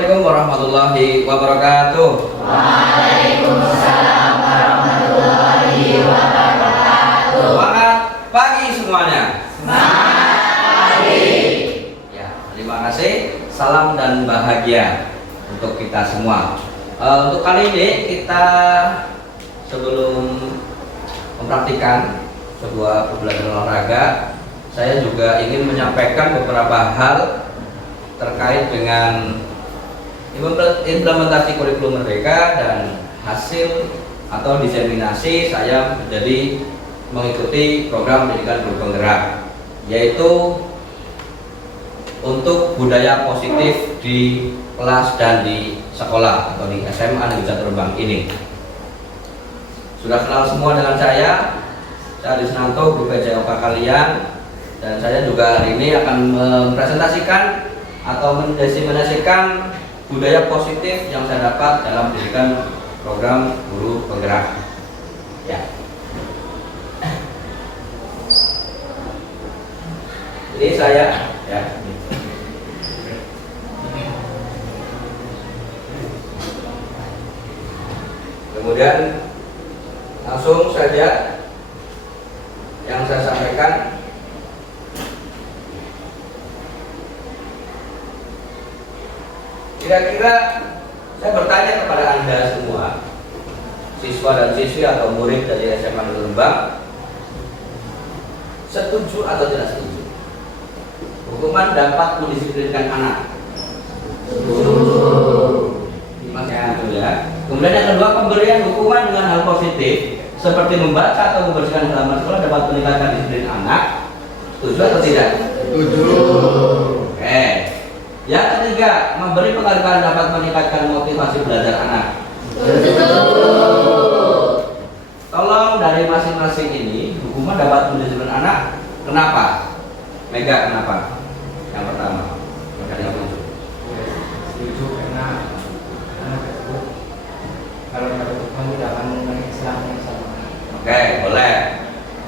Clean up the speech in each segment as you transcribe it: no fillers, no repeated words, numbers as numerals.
Assalamualaikum warahmatullahi wabarakatuh. Waalaikumsalam warahmatullahi wabarakatuh. Selamat pagi semuanya. Selamat pagi. Ya, terima kasih. Salam dan bahagia untuk kita semua. Untuk kali ini kita sebelum mempraktikkan sebuah pembelajaran olahraga, saya juga ingin menyampaikan beberapa hal terkait dengan implementasi kurikulum mereka dan hasil atau diseminasi saya menjadi mengikuti program pendidikan guru penggerak, yaitu untuk budaya positif di kelas dan di sekolah atau di SMA Negeri Catur Rembang ini. Sudah kenal semua dengan saya Disnanto, guru PJOK kalian, dan saya juga hari ini akan mempresentasikan atau mendesimasikan budaya positif yang saya dapat dalam pendidikan program guru penggerak. Ya. Jadi saya ya. Kemudian langsung saja yang saya sampaikan. Kira-kira saya bertanya kepada Anda semua, siswa dan siswi atau murid dari SMA Negeri Rembang, setuju atau tidak setuju hukuman dapat mendisiplinkan anak? Ya. Kemudian yang kedua, pemberian hukuman dengan hal positif seperti membaca atau membersihkan halaman sekolah dapat meningkatkan disiplin anak. Setuju atau tidak? Setuju. Oke. Yang ketiga, memberi penghargaan dapat meningkatkan motivasi belajar anak. Tolong dari masing-masing ini, hukuman dapat mendisiplinkan anak. Kenapa? Mega, kenapa? Yang pertama, yang setuju karena anak itu kalau ada hukuman tidak akan mengulangi kesalahan yang sama. Oke, boleh.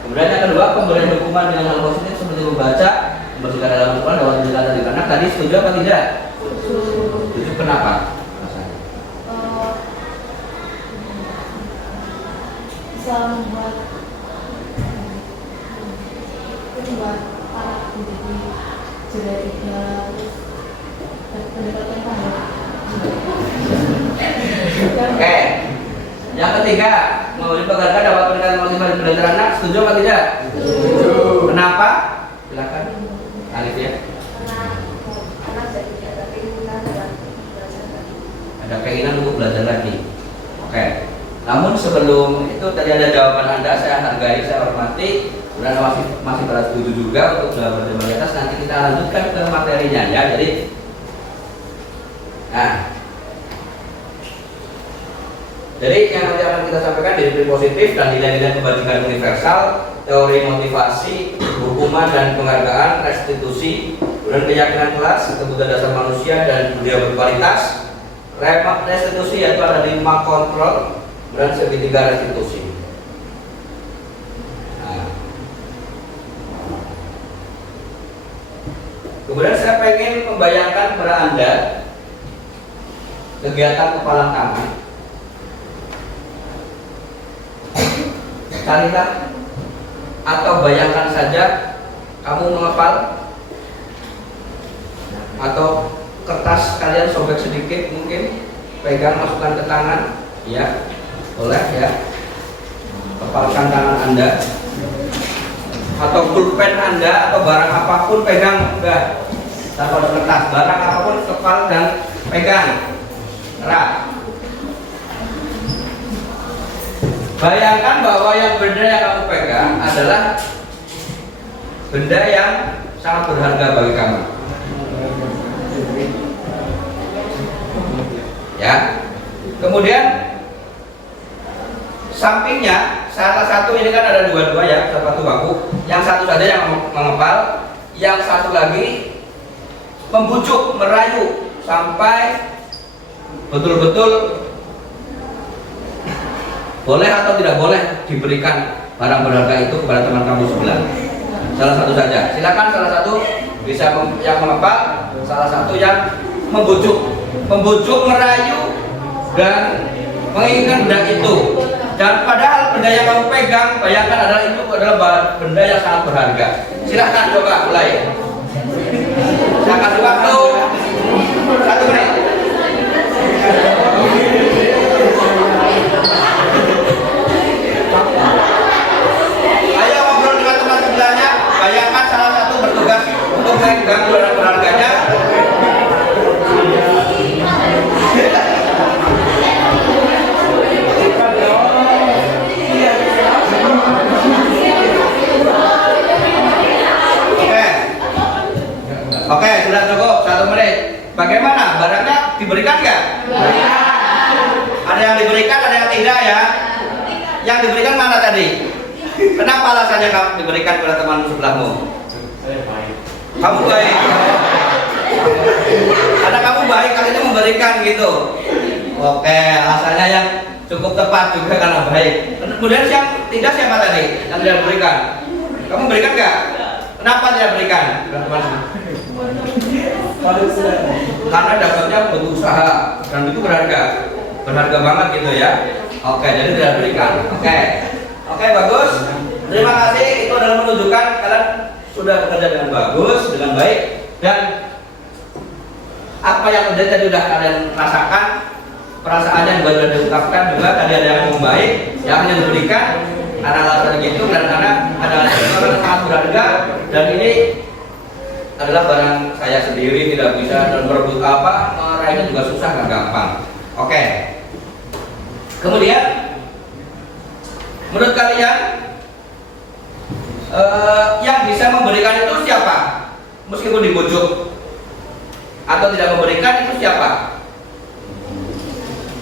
Kemudian yang kedua, pemberian hukuman dengan hal positif seperti membaca, membersihkan halaman sekolah dapat meningkatkan dari anak. Tadi setuju apa tidak? Setuju. Kenapa? Bisa membuat anak menjadi cerita, terus pendekatan pada. Oke. Yang ketiga, memberi penghargaan dapat meningkatkan motivasi belajar anak. Setuju apa tidak? Setuju. Kenapa? Silakan. Alif ya. Karena jadi ada keinginan dan belajar lagi. Ada keinginan untuk belajar lagi. Oke. Namun sebelum itu tadi ada jawaban Anda, saya hargai, saya hormati. Dan masih pada setuju juga untuk jawaban di atas. Nanti kita lanjutkan ke materinya ya. Jadi, yang nanti akan kita sampaikan disiplin positif dan nilai-nilai kebajikan universal, teori motivasi, hukuman dan penghargaan, restitusi, kemudian keyakinan kelas, kebutuhan dasar manusia dan budaya berkualitas. Restitusi yaitu ada 5 kontrol, kemudian segitiga restitusi. Kemudian saya pengen membayangkan kepada Anda kegiatan kepala tangan. Carilah atau bayangkan saja kamu mengepal atau kertas kalian sobek sedikit, mungkin pegang, masukkan ke tangan, ya boleh ya, kepalkan tangan Anda atau pulpen Anda atau barang apapun pegang, enggak tanpa kertas, barang apapun kepal dan pegang erat. Bayangkan bahwa yang benda yang kamu pegang adalah benda yang sangat berharga bagi kamu. Ya. Kemudian sampingnya salah satu ini kan ada dua ya, satu baku. Yang satu saja yang mengepal, yang satu lagi membujuk, merayu sampai betul-betul boleh atau tidak boleh diberikan barang berharga itu kepada teman kamu sebelah. Salah satu saja. Silakan salah satu bisa yang mengepal, salah satu yang membujuk. membujuk, merayu, dan menginginkan benda itu. Dan padahal benda yang kamu pegang, bayangkan adalah itu adalah benda yang sangat berharga. Silahkan coba mulai. Saya kasih waktu 1 menit. Ayo ngobrol dengan teman sebelahnya. Bayangkan salah satu bertugas untuk memegang barang berharganya. Oke, sudah cukup 1 menit. Bagaimana? Barangnya diberikan nggak? Ada yang diberikan, ada yang tidak ya. Yang diberikan mana tadi? Kenapa alasannya kamu diberikan kepada teman sebelahmu? Saya baik. Kamu baik. Karena kamu baik, akhirnya memberikan gitu. Oke, alasannya yang cukup tepat juga karena baik. Kemudian yang tidak siapa tadi? Yang tidak berikan. Kamu berikan nggak? Kenapa tidak berikan? Karena dapatnya butuh usaha dan itu berharga banget gitu ya. Oke, jadi tidak berikan. Oke, bagus. Terima kasih. Itu adalah menunjukkan kalian sudah bekerja dengan bagus, dengan baik, dan apa yang terjadi tadi sudah kalian rasakan. Perasaannya juga sudah diungkapkan juga. Tadi ada yang membaik, yang hanya diberikan karena alasan gitu dan karena ada alasan yang sangat berharga, dan ini adalah barang saya sendiri, tidak bisa dan berebut apa, meraihnya juga susah, nggak gampang. Oke. Kemudian menurut kalian yang bisa memberikan itu siapa? Meskipun dibujuk atau tidak memberikan itu siapa?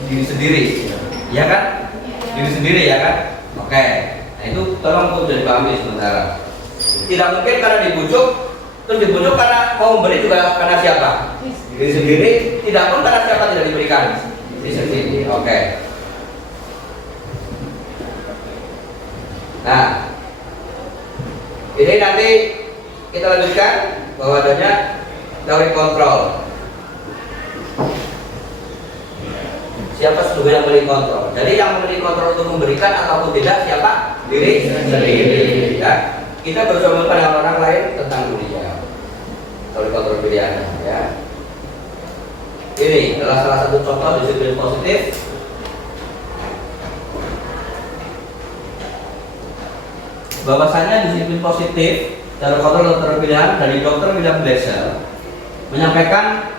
Diri sendiri, ya kan? Diri sendiri ya kan? Oke. Nah itu tolong untuk dipahami sementara. Tidak mungkin karena dibujuk, terus dibujuk karena mau memberi juga karena siapa? Diri sendiri. Tidak pun karena siapa tidak diberikan. Diri sendiri. Oke. Nah, ini nanti kita lanjutkan bahwa adanya teori kontrol. Siapa sesungguhnya yang memiliki kontrol? Jadi yang memiliki kontrol untuk memberikan ataupun tidak siapa? Diri sendiri. Ya. Kita bersama dengan orang lain tentang dunia. Teori kontrol pilihan. Ya. Ini adalah salah satu contoh disiplin positif. Bahwasanya disiplin positif teori kontrol pilihan dari Dr. William Glasser menyampaikan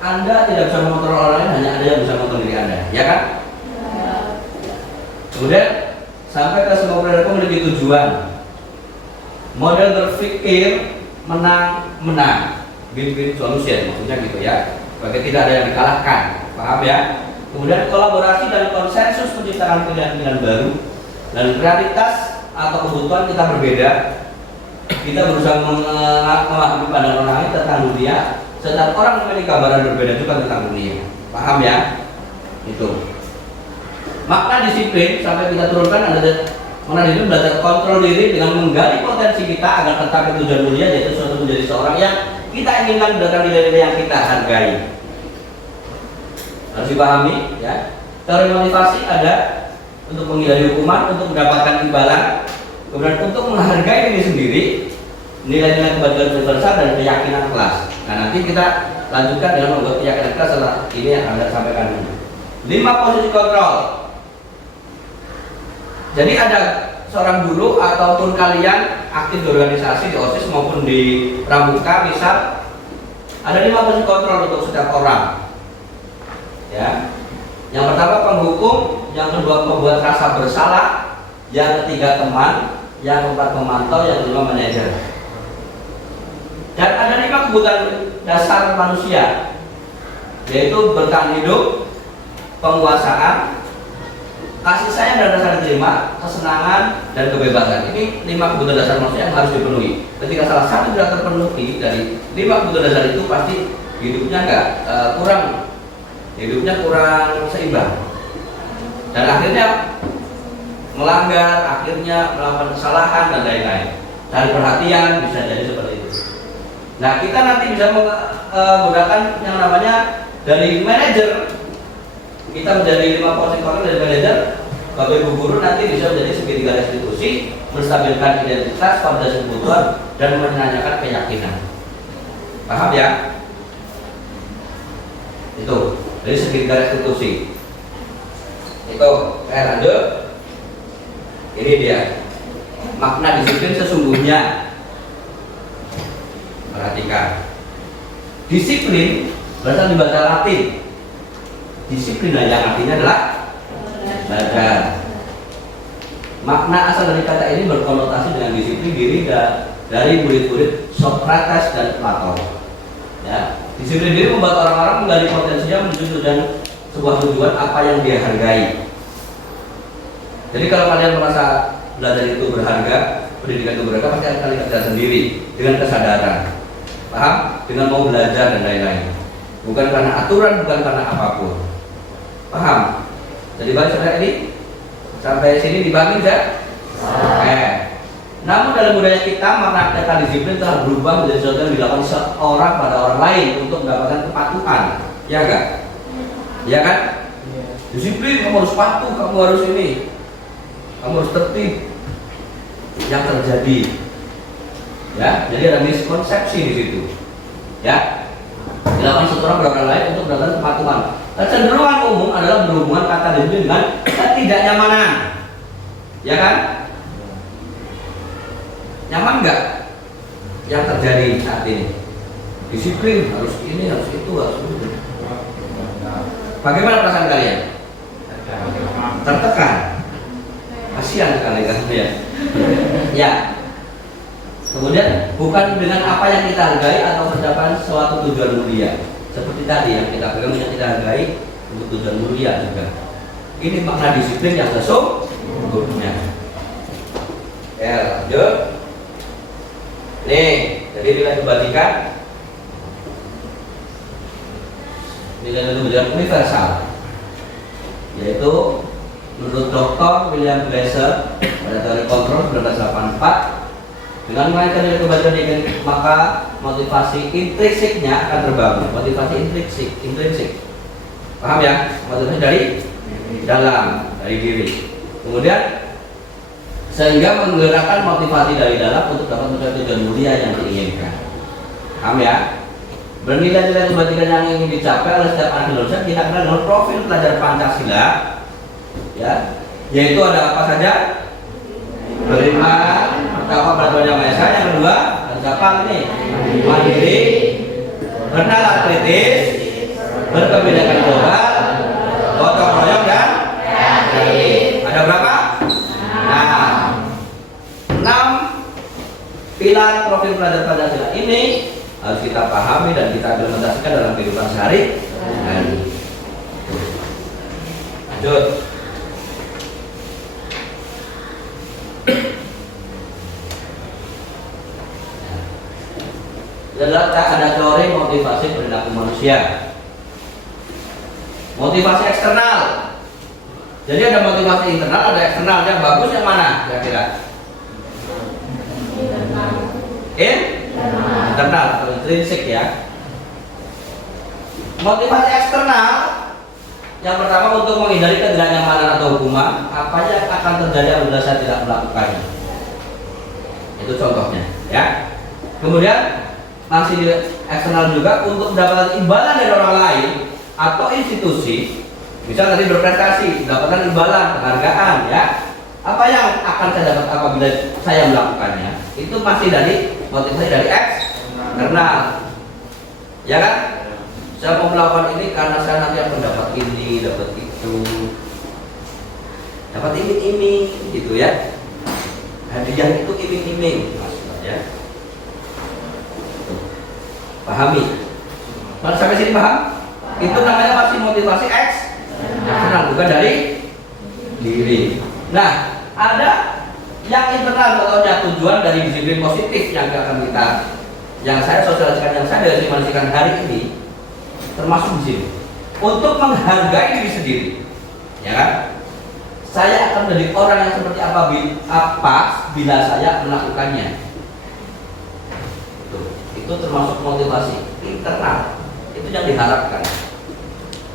Anda tidak bisa mengontrol orang lain, hanya Anda yang bisa mengontrol diri Anda, ya kan? Ya. Kemudian sampai ke semua perilaku memiliki tujuan. Model berpikir menang-menang, win-win solution, maksudnya gitu ya. Bagi tidak ada yang dikalahkan, paham ya? Kemudian kolaborasi dan konsensus menciptakan pilihan-pilihan baru, dan realitas atau kebutuhan kita berbeda. Kita berusaha memahami pandangan orang lain tentang dunia. Setiap orang memiliki gambaran berbeda juga tentang dunia. Paham ya? Itu. Makna disiplin sampai kita turunkan adalah makna disiplin belajar kontrol diri dengan menggali potensi kita agar tercapai tujuan mulia, yaitu suatu menjadi seorang yang kita inginkan berdasarkan nilai-nilai yang kita hargai. Harus dipahami ya. Teori motivasi ada untuk menghindari hukuman, untuk mendapatkan imbalan, kemudian untuk menghargai diri sendiri, nilai-nilai kebahagiaan universal dan keyakinan kelas. Nah nanti kita lanjutkan dengan membuat keyakinan kelas setelah ini yang Anda sampaikan dulu. 5 posisi kontrol. Jadi ada seorang guru ataupun kalian aktif di organisasi, di OSIS maupun di pramuka misal, ada 5 posisi kontrol untuk setiap orang. Ya. Yang pertama penghukum, yang kedua pembuat rasa bersalah, yang ketiga teman, yang keempat pemantau, yang kelima manajer. Dan ada 5 kebutuhan dasar manusia, yaitu bertahan hidup, penguasaan, kasih sayang dan rasa diterima, kesenangan dan kebebasan. Ini 5 kebutuhan dasar manusia yang harus dipenuhi. Ketika salah satu tidak terpenuhi dari 5 kebutuhan dasar itu, pasti hidupnya kurang seimbang. Dan akhirnya melanggar, akhirnya melakukan kesalahan dan lain-lain. Cari perhatian bisa jadi seperti itu. Nah kita nanti bisa menggunakan yang namanya dari manajer kita menjadi 5 posisi orang dari manajer. Bapak Ibu guru nanti bisa menjadi segitiga restitusi, menstabilkan identitas, fondasi kebutuhan, dan menanyakan keyakinan. Paham ya? Itu dari segitiga restitusi. Itu lanjut. Ini dia makna disiplin sesungguhnya. Perhatikan, disiplin berasal dari bahasa Latin. Disiplin yang artinya adalah belajar. Makna asal dari kata ini berkonotasi dengan disiplin diri dari murid-murid Socrates dan Plato. Ya, disiplin diri membuat orang-orang menggali potensinya menuju dan sebuah tujuan apa yang dia hargai. Jadi kalau kalian merasa belajar itu berharga, pendidikan itu berharga, pasti akan kalian kerja sendiri dengan kesadaran, paham? Dengan mau belajar dan lain-lain. Bukan karena aturan, bukan karena apapun. Paham? Jadi balik sampai sini dibagi ya? Namun dalam budaya kita makna kata disiplin telah berubah menjadi sesuatu yang dilakukan seorang pada orang lain untuk mendapatkan kepatuhan. Ya enggak? Ya kan? Disiplin, kamu harus patuh, kamu harus ini, kamu harus tertib. Yang terjadi, ya, jadi ada miskonsepsi di situ. Ya, dilakukan seorang pada orang lain untuk mendapatkan kepatuhan. Kecenderungan umum adalah berhubungan kata disiplin dengan ketidaknyamanan. Ya kan? Nyaman nggak yang terjadi saat ini? Disiplin harus ini, harus itu, harus itu. Bagaimana perasaan kalian? Tertekan. Kasihan sekali kan ya. Ya. Kemudian bukan dengan apa yang kita hargai atau mencapai suatu tujuan mulia. Seperti tadi yang kita pegang yang kita hargai untuk tujuan mulia juga. Ini makna disiplin yang sesungguhnya. Ya, lanjut. Nih, jadi nilai kebatikan, nilai kebatikan universal, yaitu menurut Dr. William Glasser pada teori kontrol 1984, dengan menaikkan nilai kebatikan maka motivasi intrinsiknya akan terbangun. Motivasi intrinsik, paham ya? Motivasi dari dalam, dari diri. Kemudian sehingga menggerakkan motivasi dari dalam untuk dapat mencapai tujuan mulia yang diinginkan. Paham ya? Bernilai-nilai kebatikan yang ingin dicapai oleh setiap anak Indonesia kita kenal dengan profil pelajar Pancasila, ya, yaitu ada apa saja? Beriman, pertama pada Tuhan Yang Maha Esa, yang kedua apa ini? Mandiri, bernalar kritis, berkebinekaan global, gotong royong dan kreatif. Ada berapa? 6 pilar profil pelajar Pancasila ini harus kita pahami dan kita implementasikan dalam kehidupan sehari-hari. Lanjut. Adalah ada teori motivasi perilaku manusia. Motivasi eksternal. Jadi ada motivasi internal, ada eksternal. Yang bagus yang mana kira-kira? Internal atau intrinsik ya. Motivasi eksternal yang pertama untuk menghindari ketidaknyamanan atau hukuman. Apa yang akan terjadi apabila saya tidak melakukannya? Itu contohnya ya. Kemudian masih eksternal juga untuk mendapatkan imbalan dari orang lain atau institusi. Misal tadi berprestasi, mendapatkan imbalan, penghargaan ya. Apa yang akan saya dapat apabila saya melakukannya? Itu masih dari motivasi dari eksternal. Ya kan? Saya mau melakukan ini karena saya nanti akan dapat ini, dapat itu, dapat iming-iming gitu ya. Hadiah itu iming-iming maksudnya ya. Pahami. Kalau sampai sini paham? Itu namanya masih motivasi eksternal, bukan dari diri. Nah, ada yang internal, contohnya tujuan dari disiplin positif yang akan kita, yang saya sosialisasikan, yang saya definisikan hari ini, termasuk di sini untuk menghargai diri sendiri, ya kan? Saya akan menjadi orang yang seperti apa bila saya melakukannya. Itu termasuk motivasi internal. Itu yang diharapkan.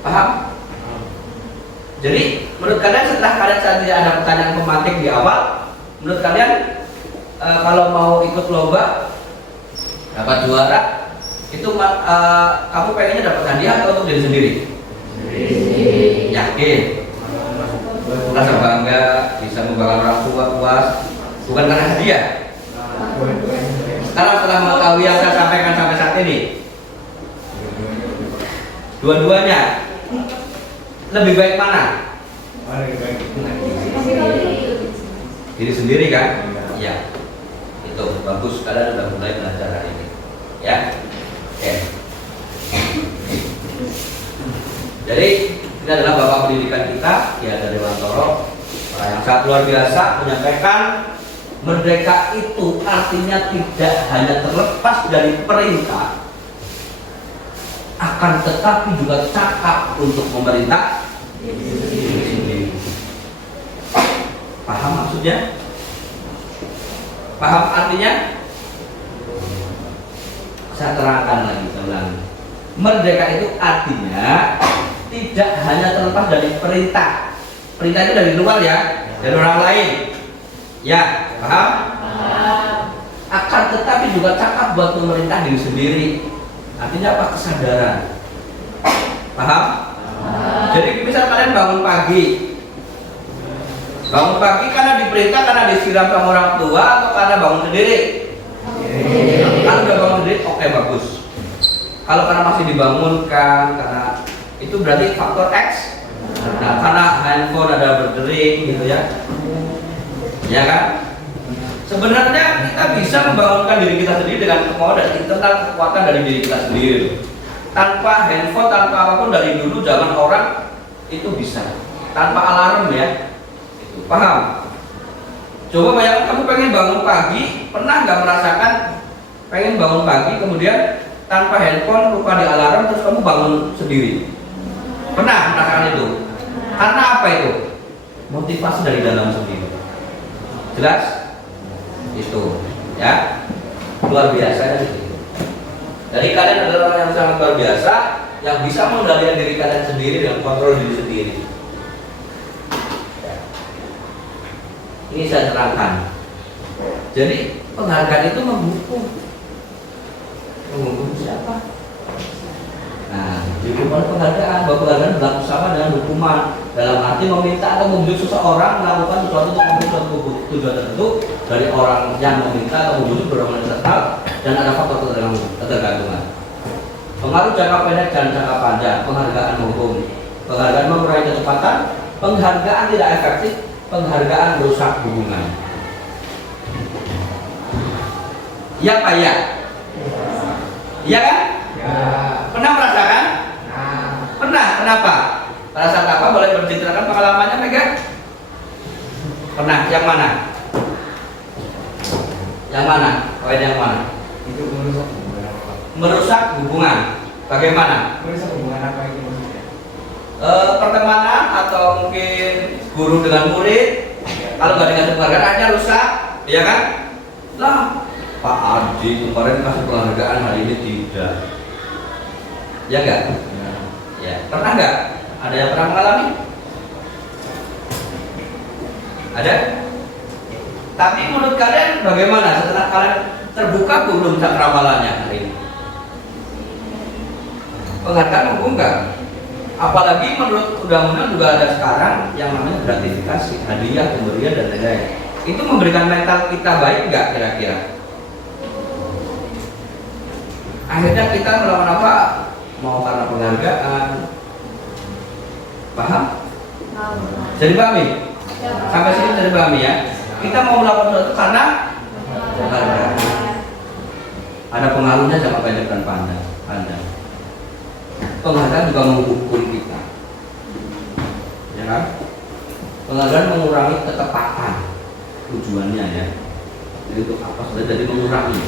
Paham? Jadi menurut kalian setelah kalian tadi ada pertanyaan pemantik di awal, menurut kalian kalau mau ikut lomba dapat juara itu kamu pengennya dapat hadiah atau untuk diri sendiri? Yakin? Rasa bangga bisa membanggakan orang tua puas, bukan karena hadiah. Sekarang setelah mengetahui yang saya sampaikan sampai saat ini, dua-duanya lebih baik mana? Diri sendiri kan? Iya. Itu bagus, kalian sudah mulai belajar hari ini. Ya. Oke. Jadi ini adalah Bapak Pendidikan kita, ya dari Wantoro, orang yang sangat luar biasa menyampaikan merdeka itu artinya tidak hanya terlepas dari perintah, akan tetapi juga cakap untuk memerintah diri sendiri. Paham maksudnya? Paham artinya? Saya terangkan lagi, saya ulangi. Merdeka itu artinya tidak hanya terlepas dari perintah. Perintah itu dari luar ya, dari orang lain. Ya, paham? Akan tetapi juga cakap buat memerintah diri sendiri. Artinya apa? Kesadaran. Paham? Jadi misal kalian bangun pagi. Bangun pagi karena diperintah, karena disiram sama orang tua, atau karena bangun sendiri? Kalau udah bangun sendiri, oke, bagus. Kalau karena masih dibangunkan, karena itu berarti faktor X. Nah, karena handphone ada berdering gitu ya. Ya kan? Sebenarnya kita bisa membangunkan diri kita sendiri dengan kemauan dan internal kekuatan dari diri kita sendiri. Tanpa handphone, tanpa apapun dari dulu zaman orang itu bisa. Tanpa alarm ya. Itu paham? Coba bayangkan kamu pengen bangun pagi, pernah nggak merasakan pengen bangun pagi kemudian tanpa handphone lupa di alarm terus kamu bangun sendiri? Pernah merasakan itu? Karena apa itu? Motivasi dari dalam sendiri. Jelas? Itu ya, luar biasa gitu. Jadi kalian adalah orang yang sangat luar biasa, yang bisa mengendalikan diri kalian sendiri dan kontrol diri sendiri. Ini saya terangkan. Jadi penghargaan itu menghukum siapa? Nah, dihukum penghargaan, bahwa penghargaan berlaku sama dengan hukuman. Dalam arti meminta atau membujuk seseorang melakukan sesuatu untuk membujuk suatu tujuan tertentu dari orang yang meminta atau membujuk berulang hal dan ada faktor ketergantungan. Pengaruh jangka pendek dan jangka panjang, penghargaan menghukum, penghargaan mengurangi kecepatan, penghargaan tidak efektif, penghargaan merusak hubungan. Iya Pak ya? Iya kan? Ya. Pernah merasakan? Nah, Pernah, kenapa? Pada saat apa? Boleh menceritakan pengalamannya Mega? Pernah, yang mana? Yang mana? Poin yang mana? itu merusak hubungan apa? Merusak hubungan. Bagaimana? Merusak hubungan apa itu maksudnya? Pertemanan atau mungkin guru dengan murid. Kalau nggak dikasih penghargaan akhirnya rusak, ya kan? Lah, Pak Adi kemarin kasih penghargaan, hari ini tidak. Ya enggak? Ya, pernah nggak? Ada yang pernah mengalami? Ada? Tapi menurut kalian bagaimana setelah kalian terbuka belum cakrawalanya hari ini? Penghargaan hukum nggak? Apalagi menurut undang-undang juga ada sekarang yang namanya gratifikasi, hadiah, pemberian dan lain-lain. Itu memberikan mental kita baik nggak kira-kira? Akhirnya kita melakukan apa? Mau karena penghargaan. Paham? Jadi pahami? Sampai sini jadi pahami ya? Kita mau melakukan sesuatu karena penghargaan. Ada pengaruhnya jangka pendek dan panjang. Penghargaan juga menghukum kita, ya kan? Penghargaan mengurangi ketepatan tujuannya ya. Jadi untuk apa? Sudah jadi mengurangi.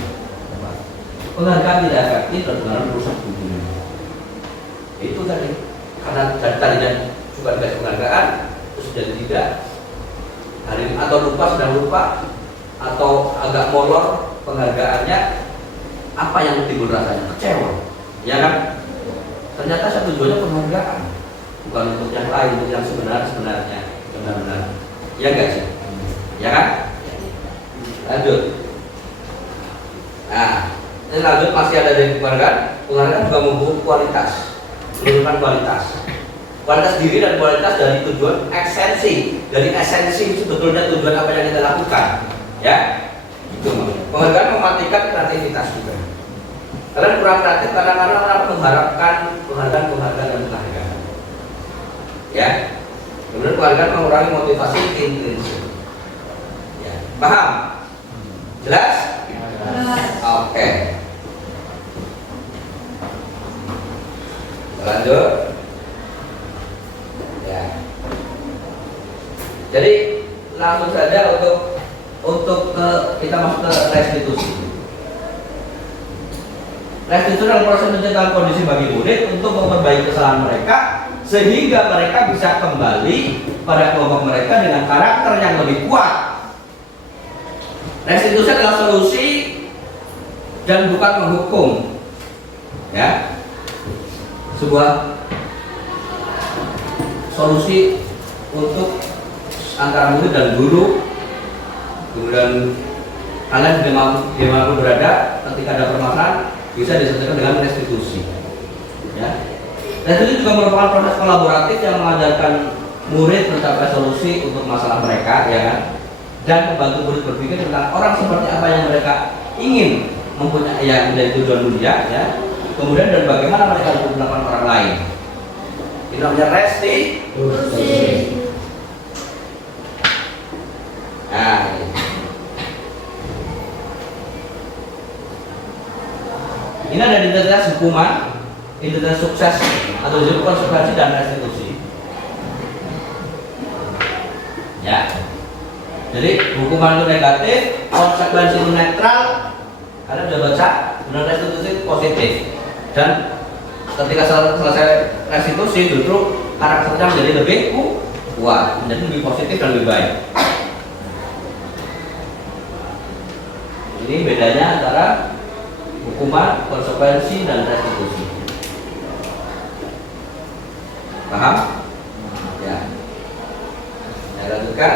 Penghargaan tidak efektif dan pengaruh merusak hubungan. Itu tadi karena tadinya suka dikasih penghargaan terus jadi tidak. Hari ini atau lupa, sedang lupa, atau agak molor penghargaannya, apa yang timbul rasanya? Kecewa, ya kan? Ternyata saya tujuannya penghargaan. bukan untuk yang lain, untuk yang sebenarnya, benar-benar. Ya enggak sih? Ya kan? Lanjut. Nah, ini lanjut masih ada dari penghargaan. Penghargaan juga mengukur kualitas, menurunkan kualitas. Kualitas diri dan kualitas dari tujuan esensi. Dari esensi sebetulnya tujuan apa yang kita lakukan. Ya, itu penghargaan mematikan kreativitas juga. Karena kurang kreatif, kadang-kadang orang mengharapkan penghargaan dan penghargaan. Ya, kemudian penghargaan mengurangi motivasi intrinsik. Ya, paham? Jelas? Oke. Lanjut. Ya. Jadi langsung saja untuk kita masuk ke restitusi. Restitusi adalah proses menciptakan kondisi bagi murid untuk memperbaiki kesalahan mereka sehingga mereka bisa kembali pada kelompok mereka dengan karakter yang lebih kuat. Restitusi adalah solusi dan bukan menghukum. Ya. Sebuah solusi untuk antara murid dan guru. Kemudian kalian dimanapun berada, ketika ada permasalahan bisa diselesaikan dengan restitusi. Ya. Restitusi juga merupakan proses kolaboratif yang mengajarkan murid mencapai solusi untuk masalah mereka, ya kan? Dan membantu murid berpikir tentang orang seperti apa yang mereka ingin mempunyai yang menjadi tujuan dunia, ya. Kemudian dan bagaimana mereka untuk melakukan orang lain. Ini namanya restitusi. Nah, ini ada identitas hukuman, identitas sukses atau jadi konsekuensi dan restitusi. Ya. Jadi hukuman itu negatif, konsekuensi itu netral. Kalian sudah baca, dan restitusi positif. Dan ketika selesai restitusi justru karakternya menjadi lebih kuat, menjadi lebih positif dan lebih baik. Ini bedanya antara hukuman, konsekuensi, dan restitusi. Paham? Ya. Saya lanjutkan.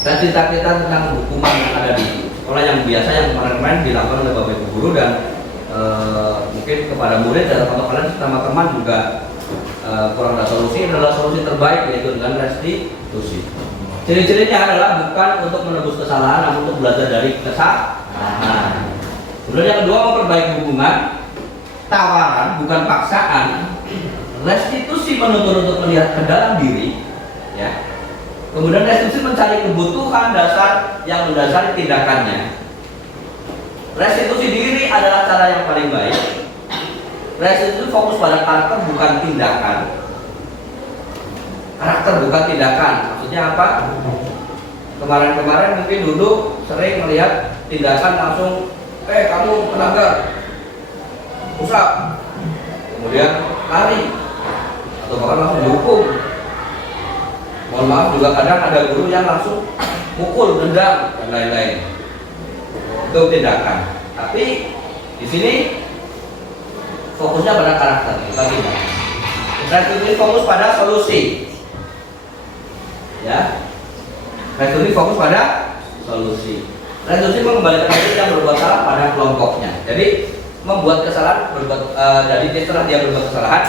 Dan cerita-cerita tentang hukuman yang ada di sekolah yang biasa yang kemarin-kemarin dilakukan oleh Bapak Ibu guru dan mungkin kepada murid dan teman-teman teman-teman juga kurang ada solusi, adalah solusi terbaik yaitu dengan restitusi. Ciri-cirinya adalah bukan untuk menebus kesalahan, namun untuk belajar dari kesalahan. Kemudian yang kedua, memperbaiki hubungan, tawaran bukan paksaan. Restitusi menuntut untuk melihat ke dalam diri, ya. Kemudian restitusi mencari kebutuhan dasar yang mendasari tindakannya. Restitusi diri adalah cara yang paling baik. Restitusi fokus pada karakter bukan tindakan. Karakter bukan tindakan. Maksudnya apa? Kemarin-kemarin mungkin dulu sering melihat tindakan langsung, kamu melanggar, usap, kemudian lari, atau bahkan langsung dihukum. Mohon maaf juga kadang ada guru yang langsung mukul, dendam dan lain-lain. Itu tindakan. Tapi di sini fokusnya pada karakter, bukan tindakan. Restitusi fokus pada solusi. Ya, restitusi fokus pada solusi. Restitusi mengembalikan murid yang berbuat salah pada kelompoknya. Jadi membuat kesalahan, jadi setelah dia berbuat kesalahan,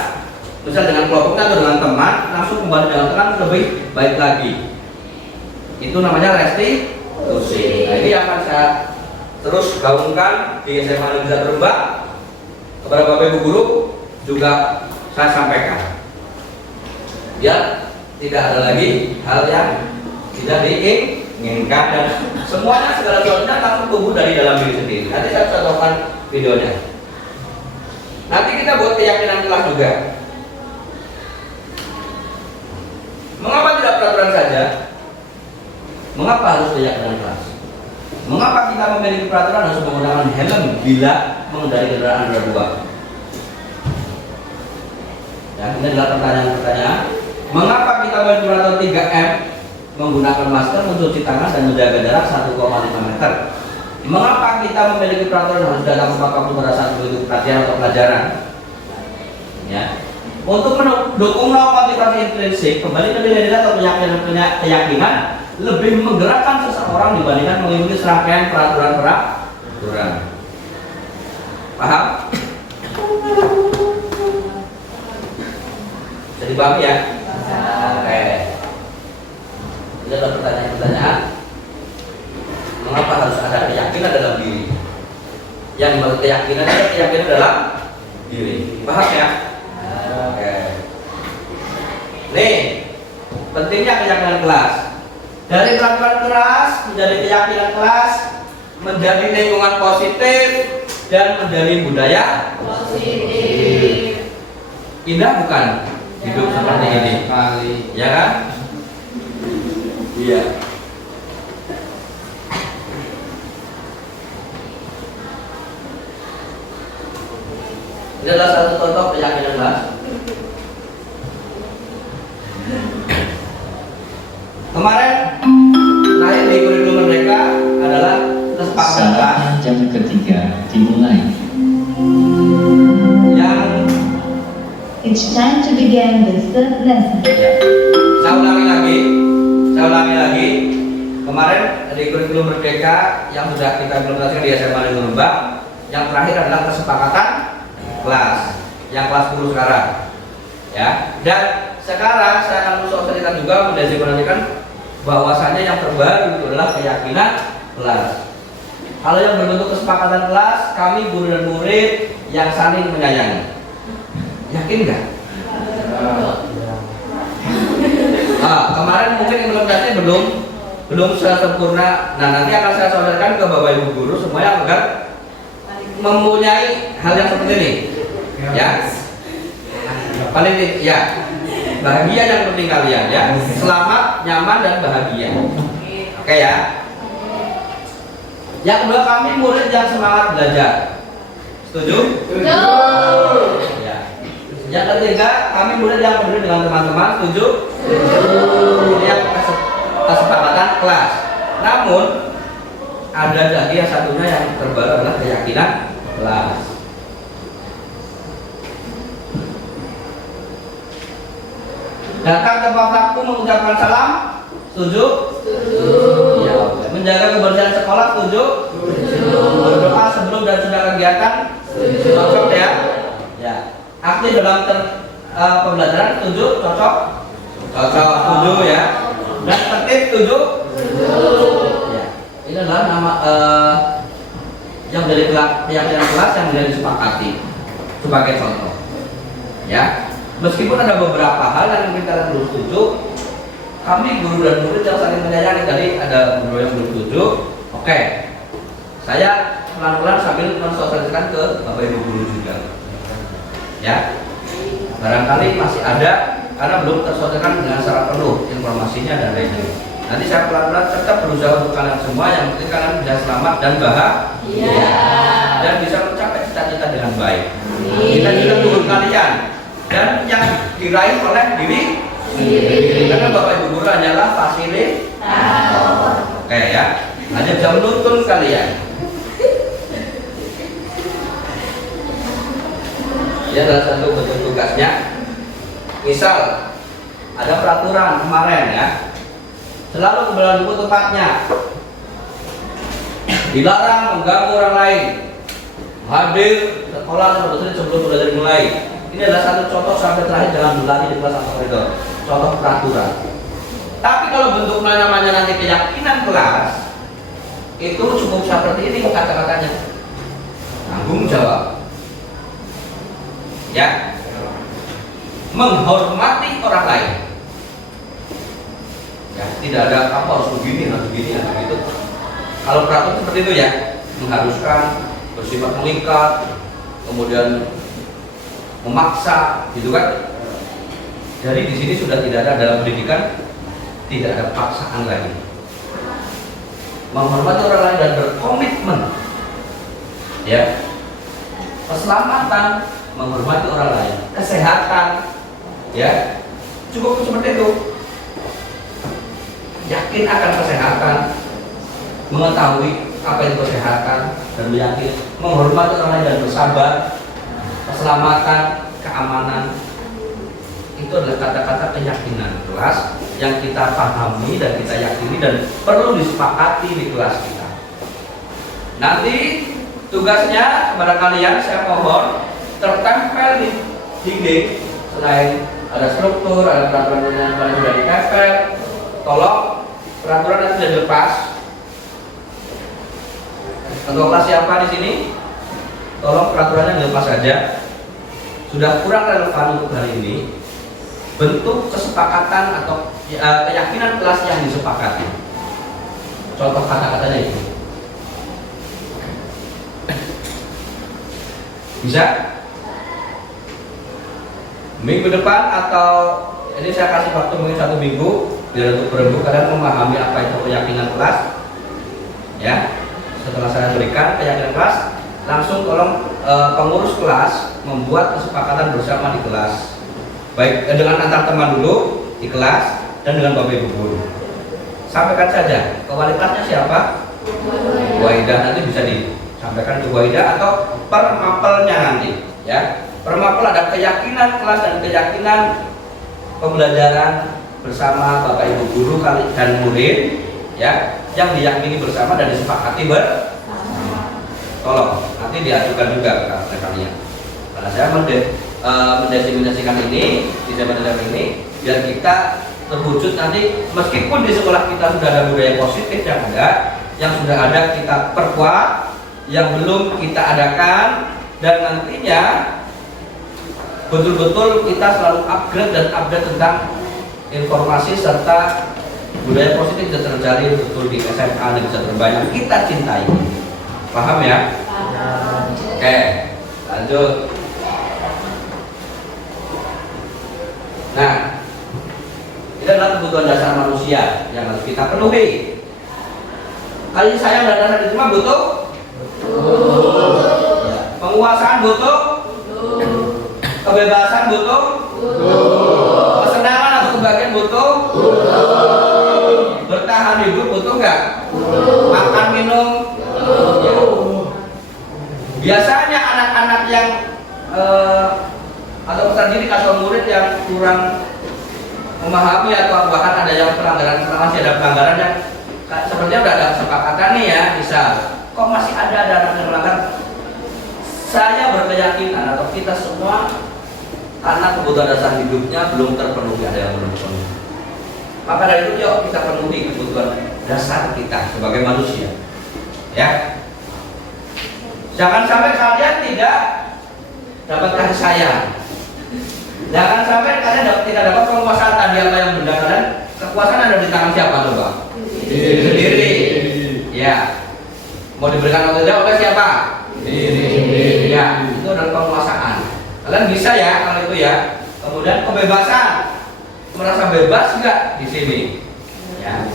misal dengan kelompoknya atau dengan teman, langsung kembali dengan teman lebih baik lagi. Itu namanya restitusi. Nah, ini akan saya terus gaungkan di SMA Negeri 1 Rembang. Kepada Bapak Ibu guru juga saya sampaikan. Biar tidak ada lagi hal yang tidak diinginkan dan semuanya segala sesuatunya langsung tumbuh dari dalam diri sendiri. Nanti saya contohkan videonya. Nanti kita buat keyakinan kelas juga. Mengapa tidak peraturan saja? Mengapa harus keyakinan kelas? Mengapa kita memiliki peraturan harus menggunakan helm bila mengendarai kendaraan roda 2? Ya, ini adalah pertanyaan-pertanyaan. Mengapa kita memiliki peraturan 3M? Menggunakan masker, mencuci tangan dan menjaga jarak 1,5 meter. Mengapa kita memiliki peraturan harus datang tepat waktu pada saat itu pelatihan atau pelajaran? Ya. Untuk mendukung motivasi intrinsik, kembali ke nilai-nilai atau keyakinan lebih menggerakkan seseorang dibandingkan mengikuti serangkaian peraturan. Paham? Bisa dipahami ya? Oke. Ini adalah pertanyaan-pertanyaan. Mengapa harus ada keyakinan dalam diri? Yang dimaksud keyakinan adalah keyakinan dalam diri. Paham ya? Oke. Nih, pentingnya keyakinan kelas. Dari peraturan kelas menjadi keyakinan kelas, menjadi lingkungan positif dan menjadi budaya positif. Indah bukan hidup seperti ini? Sekali. Ya kan? Iya. Ini adalah satu contoh keyakinan kelas. Kemarin terakhir di kurikulum mereka adalah kesepakatan kelas Saatnya jam ketiga dimulai. yang It's time to begin the third lesson. ya, saya ulangi lagi. Kemarin di kurikulum merdeka yang sudah kita implementasikan di SMA Negeri Lembang, yang terakhir adalah kesepakatan kelas, yang kelas 10 sekarang. Ya, dan sekarang saya akan mensosialisasikan juga mendeskripsikan bahwasanya yang terbaru itu adalah keyakinan kelas. Kalau yang berbentuk kesepakatan kelas, kami guru dan murid yang saling menyayangi. Yakin nggak? Kemarin mungkin implementasinya belum sempurna. Nah, nanti akan saya sampaikan ke Bapak Ibu guru semuanya agar mempunyai hal yang seperti ini. Ya. Paling ya. Bahagia yang penting kalian ya. Selamat, nyaman dan bahagia. Oke ya. Yang kedua, kami murid yang semangat belajar. Setuju? Ya. Yang ketiga, kami murid yang peduli dengan teman-teman. Setuju? Ini yang kesepakatan kelas. Namun ada lagi yang satunya yang terbaru adalah keyakinan kelas. Datang tepat waktu mengucapkan salam. Setuju? Setuju. Ya, menjaga kebersihan sekolah. Setuju? Setuju. Berdoa sebelum dan sudah kegiatan. Setuju. Cocok ya? Ya. Aktif dalam pembelajaran. Setuju? Cocok? Cocok. Setuju ya. Dan tertib. Setuju? Setuju. Ya. Ini adalah nama yang dari keyakinan kelas yang menjadi disepakati sebagai contoh. Ya. Meskipun ada beberapa hal yang kita belum setuju, kami guru dan murid yang saling menyayangi. Tadi ada guru yang belum setuju. Oke, saya pelan-pelan sambil mensosialisasikan ke Bapak Ibu guru juga. Ya, barangkali masih ada karena belum tersosialisasikan dengan secara penuh informasinya dan lain-lain. Nanti saya pelan-pelan tetap berusaha untuk kalian semua, yang penting kalian bisa selamat dan bahagia dan bisa mencapai cita-cita dengan baik. Kita juga dukung kalian. Dan yang diraih oleh diri sendiri, karena Bapak Ibu guru hanyalah fasilitator. Oke ya, hanya bisa menuntun kalian. Ini adalah satu bentuk tugasnya. Misal ada peraturan kemarin ya, selalu kembali buku tempatnya, dilarang mengganggu orang lain, hadir sekolah sebelum belajar dimulai. Ini adalah satu contoh sampai terakhir jangan diulangi di kelas atau koridor. Contoh peraturan. Tapi kalau bentuk namanya nanti keyakinan kelas, itu cukup seperti ini kata-katanya. Tanggung jawab. Ya. Menghormati orang lain. Ya, tidak ada apa harus begini, harus begini, harus begitu. Kalau peraturan seperti itu ya, mengharuskan, bersifat mengikat, kemudian memaksa, gitu kan? Jadi di sini sudah tidak ada dalam pendidikan, tidak ada paksaan lagi. Menghormati orang lain dan berkomitmen, ya, keselamatan, menghormati orang lain, kesehatan, ya, cukup seperti itu. Yakin akan kesehatan, mengetahui apa itu kesehatan dan meyakini, menghormati orang lain dan bersabar, keselamatan, keamanan. Itu adalah kata-kata keyakinan kelas yang kita pahami dan kita yakini dan perlu disepakati di kelas kita. Nanti tugasnya kepada kalian saya mohon tertempel di dinding. Selain ada struktur, ada peraturan yang sudah ditempel, tolong peraturan nanti sudah dilepas. Untuk kelas siapa di sini? Tolong peraturannya dilepas saja. Sudah kurang relevan untuk hari ini. Bentuk kesepakatan atau keyakinan kelas yang disepakati. Contoh kata-katanya itu. Bisa? Minggu depan atau ini saya kasih waktu mungkin 1 minggu biar untuk berembuk kalian memahami apa itu keyakinan kelas. Ya. Setelah saya berikan keyakinan kelas, langsung tolong pengurus kelas membuat kesepakatan bersama di kelas. Baik dengan antar teman dulu di kelas dan dengan Bapak Ibu guru. Sampaikan saja ke wali kelasnya siapa? Bu Aida, nanti bisa disampaikan ke Bu Aida atau per mapelnya nanti, ya. Per mapel ada keyakinan kelas dan keyakinan pembelajaran bersama Bapak Ibu guru dan murid, ya, yang diyakini bersama dan disepakati bersama. Tolong nanti diajukan juga ke kalian. Karena saya mendefinisikan ini, desain ini, biar kita terwujud nanti meskipun di sekolah kita sudah ada budaya positif yang sudah ada kita perkuat, yang belum kita adakan, dan nantinya betul-betul kita selalu upgrade dan update tentang informasi serta budaya positif dan terjalin betul di SMA Negeri Satu Terbang yang kita cintai. Paham ya? Oke, lanjut. Nah, ini adalah kebutuhan dasar manusia yang harus kita penuhi. Kasih sayang dan rasa diterima butuh? Ya. Penguasaan butuh? Kebebasan butuh? Kesenangan atau kebahagiaan butuh? Bertahan hidup butuh nggak? Makan minum? Ya. Biasanya anak-anak yang atau peserta didik atau murid yang kurang memahami atau bahkan ada yang pelanggaran, masih ada pelanggaran yang sepertinya udah ada kesepakatan nih ya, bisa kok masih ada anak yang melanggar. Saya berkeyakinan atau kita semua karena kebutuhan dasar hidupnya belum terpenuhi, ada yang belum terpenuhi. Maka dari itu yuk kita penuhi kebutuhan dasar kita sebagai manusia, ya. Jangan sampai kalian tidak dapat kasih sayang. Jangan sampai kalian tidak dapat penguasaan tadi apa yang benda kalian. Kekuasaan ada di tangan siapa coba? Sendiri. Ya. Mau diberikan atau tidak oleh siapa? Sendiri. Ya, itu adalah penguasaan. Kalian bisa ya kalau itu ya. Kemudian kebebasan. Merasa bebas nggak di sini? Ya.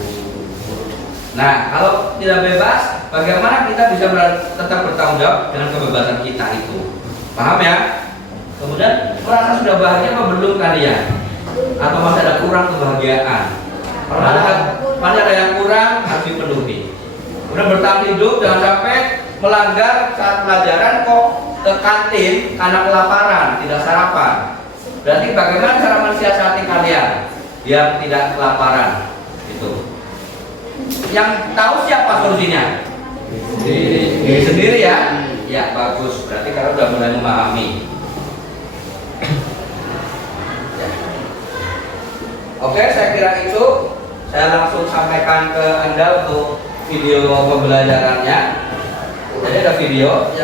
Nah, kalau tidak bebas, bagaimana kita bisa tetap bertanggung jawab dengan kebebasan kita itu? Paham ya? Kemudian merasa sudah bahagia apa belum kalian? Atau masih ada kurang kebahagiaan? Masih ada yang kurang, harus dipenuhi. Kemudian bertahan hidup, jangan sampai melanggar saat pelajaran kok ke kantin karena kelaparan, tidak sarapan. Berarti bagaimana cara mensiasati kalian yang tidak kelaparan? Itu. Yang tahu siapa solusinya? Sendiri ya? Ya bagus. Berarti kalau sudah mulai memahami. Ya. Oke, saya kira itu. Saya langsung sampaikan ke Anda untuk video pembelajarannya. Jadi ada video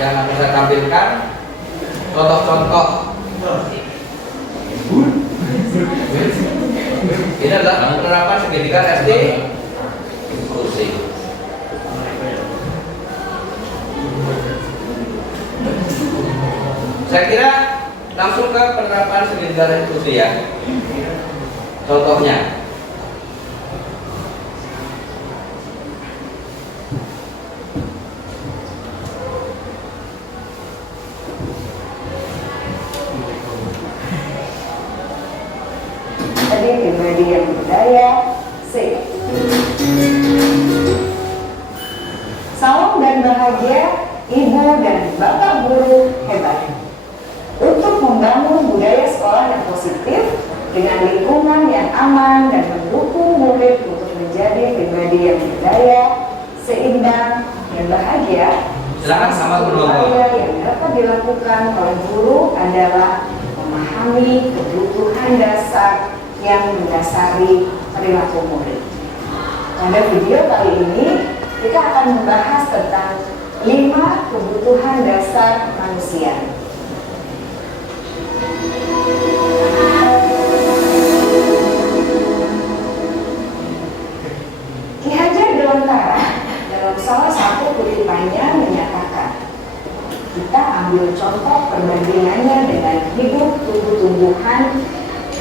yang akan saya tampilkan. Contoh-contoh. Ini adalah penerapan segitiga SD. Kursi. Saya kira langsung ke penerapan segitiga restitusi ya. Contohnya. Tadi di media budaya C. ibu dan bapak guru hebat. Untuk membangun budaya sekolah yang positif dengan lingkungan yang aman dan mendukung murid untuk menjadi pribadi yang berdaya, seimbang, dan bahagia. Silakan sama penonton. Upaya yang dapat dilakukan oleh guru adalah memahami kebutuhan dasar yang mendasari perilaku murid. Pada video kali ini kita akan membahas tentang 5 kebutuhan dasar manusia. Ki Hajar Dewantara dalam salah satu kutipannya menyatakan, kita ambil contoh perbandingannya dengan hidup tumbuh-tumbuhan.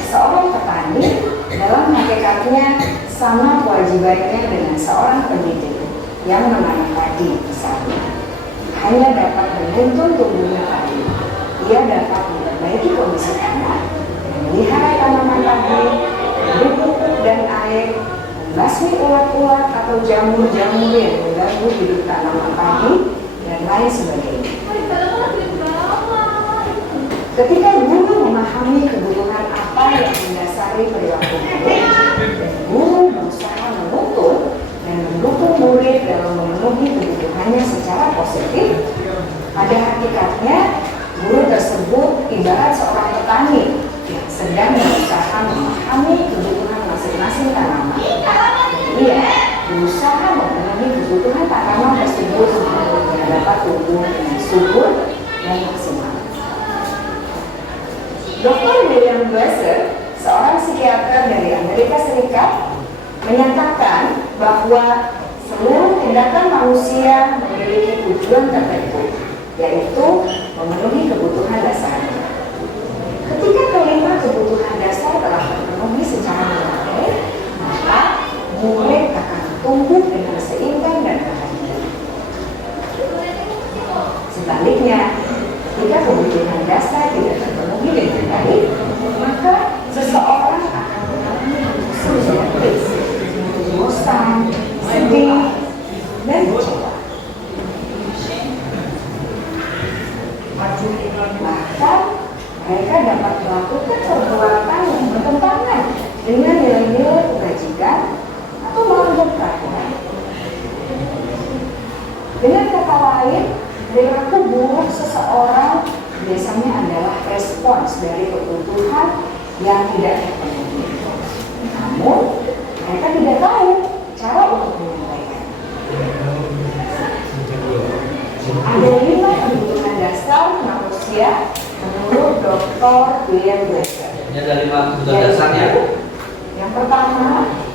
Seorang petani dalam hakikatnya sama kewajibannya dengan seorang pendidik yang menanam padi misalnya. Hanya dapat menuntun tumbuhnya padi. Ia dapat memperbaiki kondisi tanah, memelihara tanaman padi, memberi pupuk dan air, membasmi ulat-ulat atau jamur-jamur yang mengganggu hidup tanaman padi, dan lain sebagainya. Ketika guru memahami kebutuhan apa yang mendasari perilaku murid, dan guru berusaha menuntun dan mendukung murid dalam memenuhi kebutuhannya secara positif, pada hakikatnya guru tersebut ibarat seorang petani yang sedang berusaha memahami kebutuhan masing-masing tanaman. Ia berusaha memenuhi kebutuhan tanaman tersebut yang dapat tumbuh dengan subur dan maksimal. Dr. William Glasser, seorang psikiater dari Amerika Serikat, menyatakan bahwa seluruh tindakan manusia memiliki tujuan tertentu, yaitu memenuhi kebutuhan dasarnya. Ketika kelima kebutuhan dasar telah terpenuhi secara memadai, maka murid akan tumbuh dengan seimbang dan bahagia. Sebaliknya, jika kebutuhan dasar tidak terpenuhi dengan baik, maka seseorang akan mengalami emosi negatif, bosan, sedih, dan kecewa. Bahkan mereka dapat melakukan perbuatan yang bertentangan dengan nilai-nilai kebajikan atau melanggar peraturan. Dengan kata lain, perilaku buruk seseorang biasanya adalah respons dari kebutuhan yang tidak terpenuhi. Namun, mereka tidak tahu cara untuk menyampaikan. Ada 5 kebutuhan dasar manusia menurut Dr. William Glasser. Ini ada 5 kebutuhan dasarnya. Yang pertama,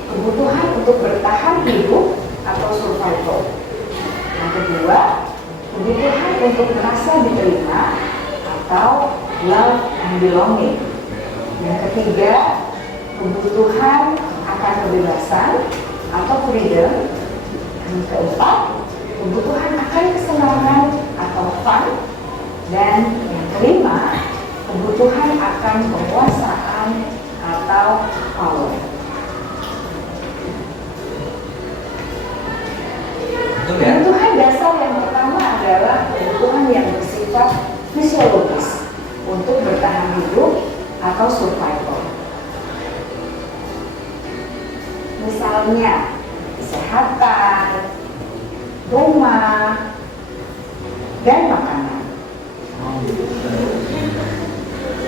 kebutuhan untuk bertahan hidup atau survival. Yang kedua, kebutuhan untuk merasa diterima atau love and belonging. Yang ketiga, kebutuhan akan kebebasan atau freedom. Yang keempat, kebutuhan akan kesenangan atau fun. Dan yang kelima, kebutuhan akan kekuasaan atau power. Kebutuhan dasar yang pertama adalah kebutuhan yang bersifat fisiologis untuk bertahan hidup atau survival. Misalnya, kesehatan, rumah, dan makanan.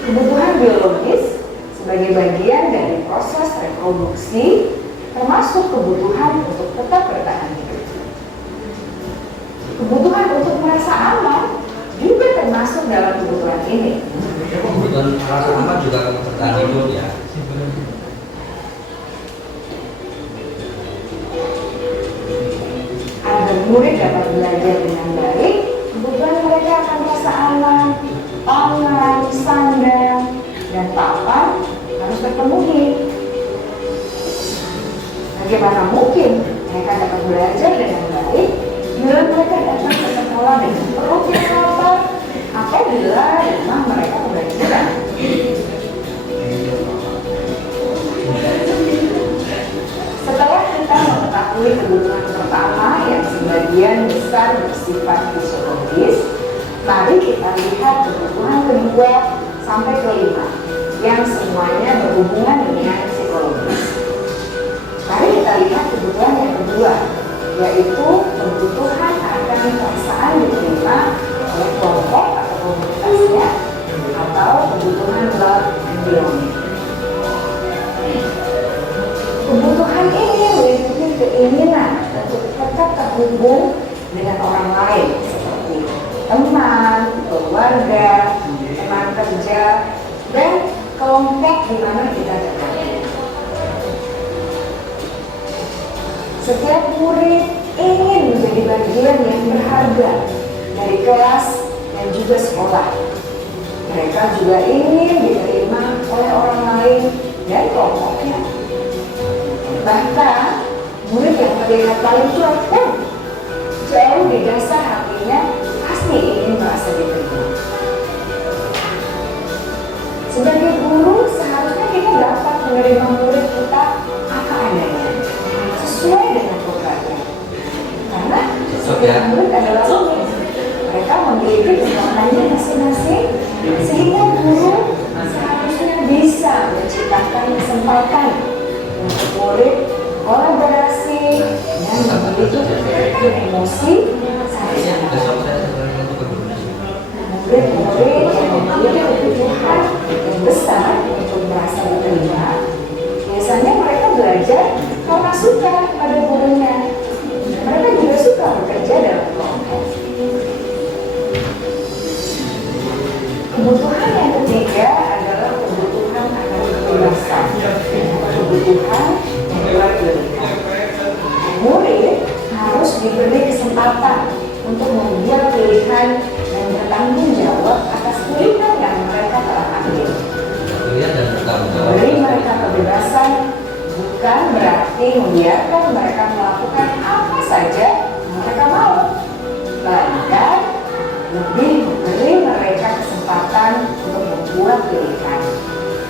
Kebutuhan biologis sebagai bagian dari proses reproduksi, termasuk kebutuhan untuk tetap bertahan hidup. Kebutuhan untuk merasa aman juga termasuk dalam kebutuhan ini. Kebutuhan rasa aman juga bertahan hidup ya. Agar murid dapat belajar dengan baik, kebutuhan mereka akan merasa aman, pangan, sandang, dan papan harus terpenuhi. Bagaimana mungkin mereka dapat belajar dengan baik bila mereka datang ke sekolah dengan perut yang lapar atau bila rumah mereka kebanjiran? Setelah kita mengetahui mengetahui kebutuhan pertama yang sebagian besar bersifat fisiologis, mari kita lihat kebutuhan kedua sampai kelima yang semuanya berhubungan dengan psikologis. Mari kita lihat kebutuhan yang kedua, yaitu kebutuhan akan perasaan diterima oleh kelompok atau komunitasnya, atau kebutuhan love and belonging. Kebutuhan ini meliputi keinginan untuk tetap terhubung dengan orang lain seperti teman, keluarga, teman kerja, dan kelompok di mana kita tergabung. Setiap murid ingin menjadi bagian yang berharga dari kelas dan juga sekolah. Mereka juga ingin diterima oleh orang lain dan kelompoknya. Bahkan, murid yang terlihat paling cuek pun jauh di dasar hatinya pasti ingin merasa diterima. Sebagai guru, seharusnya kita dapat menerima murid kita apa adanya, sesuai dengan programnya. Karena setiap murid adalah unik. Mereka memiliki kekuatannya masing-masing, sehingga guru seharusnya bisa menciptakan kesempatan untuk murid kolaborasi dan memiliki kedekatan emosi saling mengenal. Murid-murid yang memiliki kebutuhan yang besar untuk merasa diterima, biasanya mereka belajar karena suka pada gurunya. Mereka juga suka bekerja dalam kelompok. Kebutuhan yang ketiga adalah kebutuhan akan kebebasan, kebutuhan membuat pilihan. Murid harus diberi kesempatan untuk membuat pilihan dan bertanggung jawab atas pilihan yang mereka telah ambil. Memberi mereka kebebasan bukan berarti membiarkan mereka melakukan apa saja yang mereka mau, bahkan lebih memberi mereka kesempatan untuk membuat pilihan,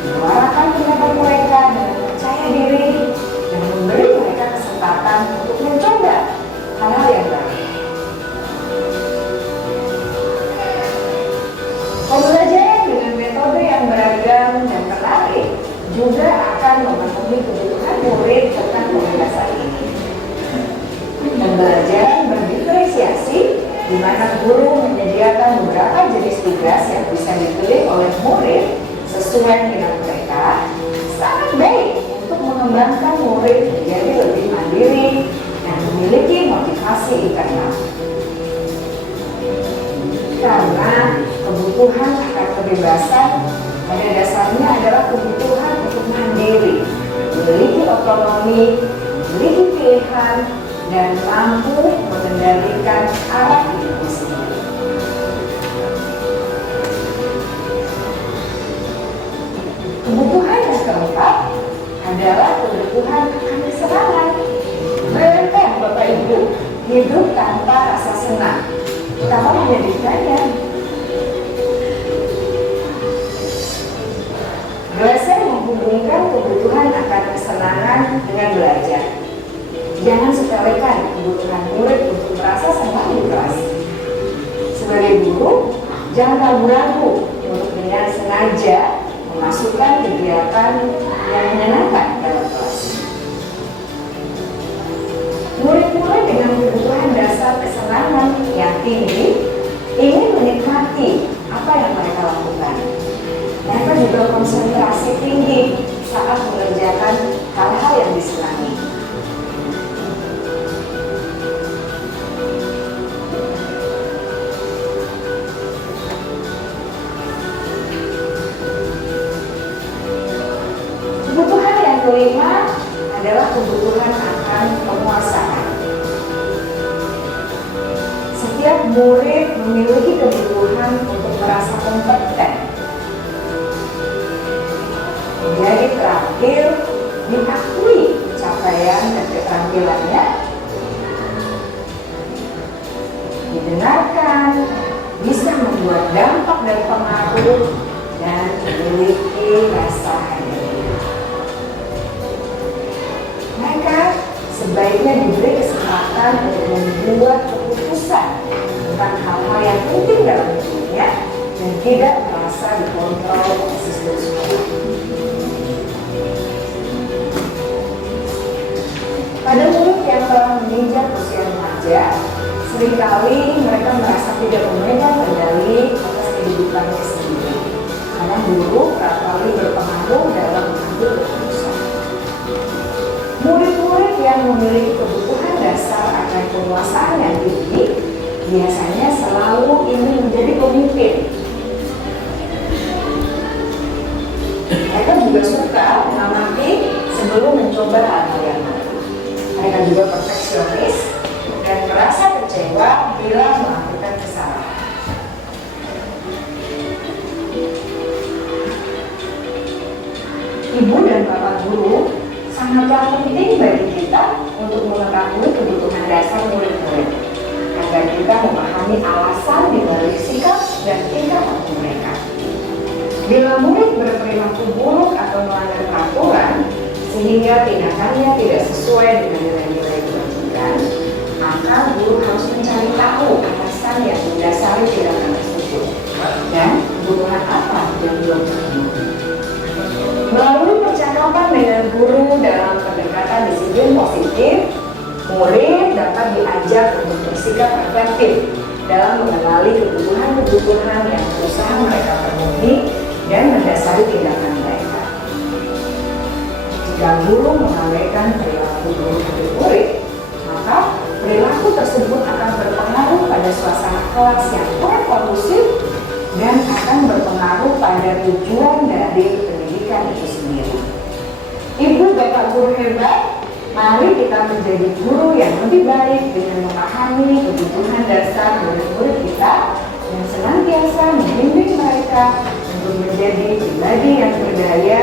menyuarakan pendapat mereka dengan percaya diri, dan memberi mereka kesempatan untuk mencoba hal-hal yang baru. Pembelajaran dengan metode yang beragam dan menarik juga akan memenuhi kebutuhan murid tentang kebebasan ini. Pembelajaran berdiferensiasi, di mana guru menyediakan beberapa jenis tugas yang bisa dipilih oleh murid sesuai dengan mereka, sangat baik untuk mengembangkan murid menjadi lebih mandiri dan memiliki motivasi internal. Karena kebutuhan akan kebebasan pada dasarnya adalah kebutuhan untuk mandiri, memiliki otonomi, memiliki pilihan, dan mampu mengendalikan arah hidupnya sendiri. Kebutuhan yang keempat adalah kebutuhan akan kesenangan. Bayangkan Bapak Ibu, hidup tanpa rasa senang, betapa menyedihkannya. Belajar menghubungkan kebutuhan akan kesenangan dengan belajar. Jangan sepelekan kebutuhan murid untuk merasa senang di kelas. Sebagai guru, jangan ragu-ragu untuk dengan sengaja memasukkan kegiatan yang menyenangkan dalam kelas. Murid-murid dengan kebutuhan dasar kesenangan yang tinggi ingin menikmati apa yang mereka lakukan. Mereka juga konsentrasi tinggi saat mengerjakan hal-hal yang disenangi. Kebutuhan yang kelima adalah kebutuhan akan penguasaan. Setiap murid memiliki kebutuhan untuk merasa kompeten, menjadi terampil, diakui pencapaian dan keterampilannya, didengarkan, bisa membuat dampak dan pengaruh, dan memiliki rasa harga diri. Mereka sebaiknya diberi kesempatan untuk membuat keputusan tentang hal-hal yang penting dalam hidupnya dan tidak merasa dikontrol oleh sistem sekolah. Pada murid yang telah menginjak usia remaja, seringkali mereka merasa tidak memegang kendali atas kehidupannya sendiri, karena guru kerap kali berpengaruh dalam mengambil keputusan. Murid-murid yang memiliki kebutuhan dasar akan penguasaan yang tinggi biasanya selalu ingin menjadi pemimpin. Mereka juga suka mengamati sebelum mencoba hal-hal yang baru. Mereka juga perfeksionis dan merasa kecewa bila melakukan kesalahan. Ibu dan bapak guru sangatlah penting bagi kita untuk mengetahui kebutuhan dasar murid-murid agar kita memahami alasan dibalik sikap dan tingkah laku mereka. Bila murid berperilaku buruk atau melanggar peraturan sehingga tindakannya tidak sesuai dengan nilai-nilai kewajiban, maka guru harus mencari tahu alasan yang mendasari tindakan tersebut dan kebutuhan apa yang belum terpenuhi. Melalui percakapan dengan guru dalam pendekatan disiplin positif, murid dapat diajak untuk bersikap efektif dalam mengenali kebutuhan-kebutuhan yang berusaha mereka penuhi dan mendasari tindakan mereka. Jika guru mengabaikan perilaku murid, maka perilaku tersebut akan berpengaruh pada suasana kelas yang kurang kondusif dan akan berpengaruh pada tujuan dari pendidikan itu sendiri. Ibu bapak guru hebat, mari kita menjadi guru yang lebih baik dengan memahami kebutuhan dasar murid-murid kita dan senantiasa membimbing mereka untuk menjadi pribadi yang berdaya,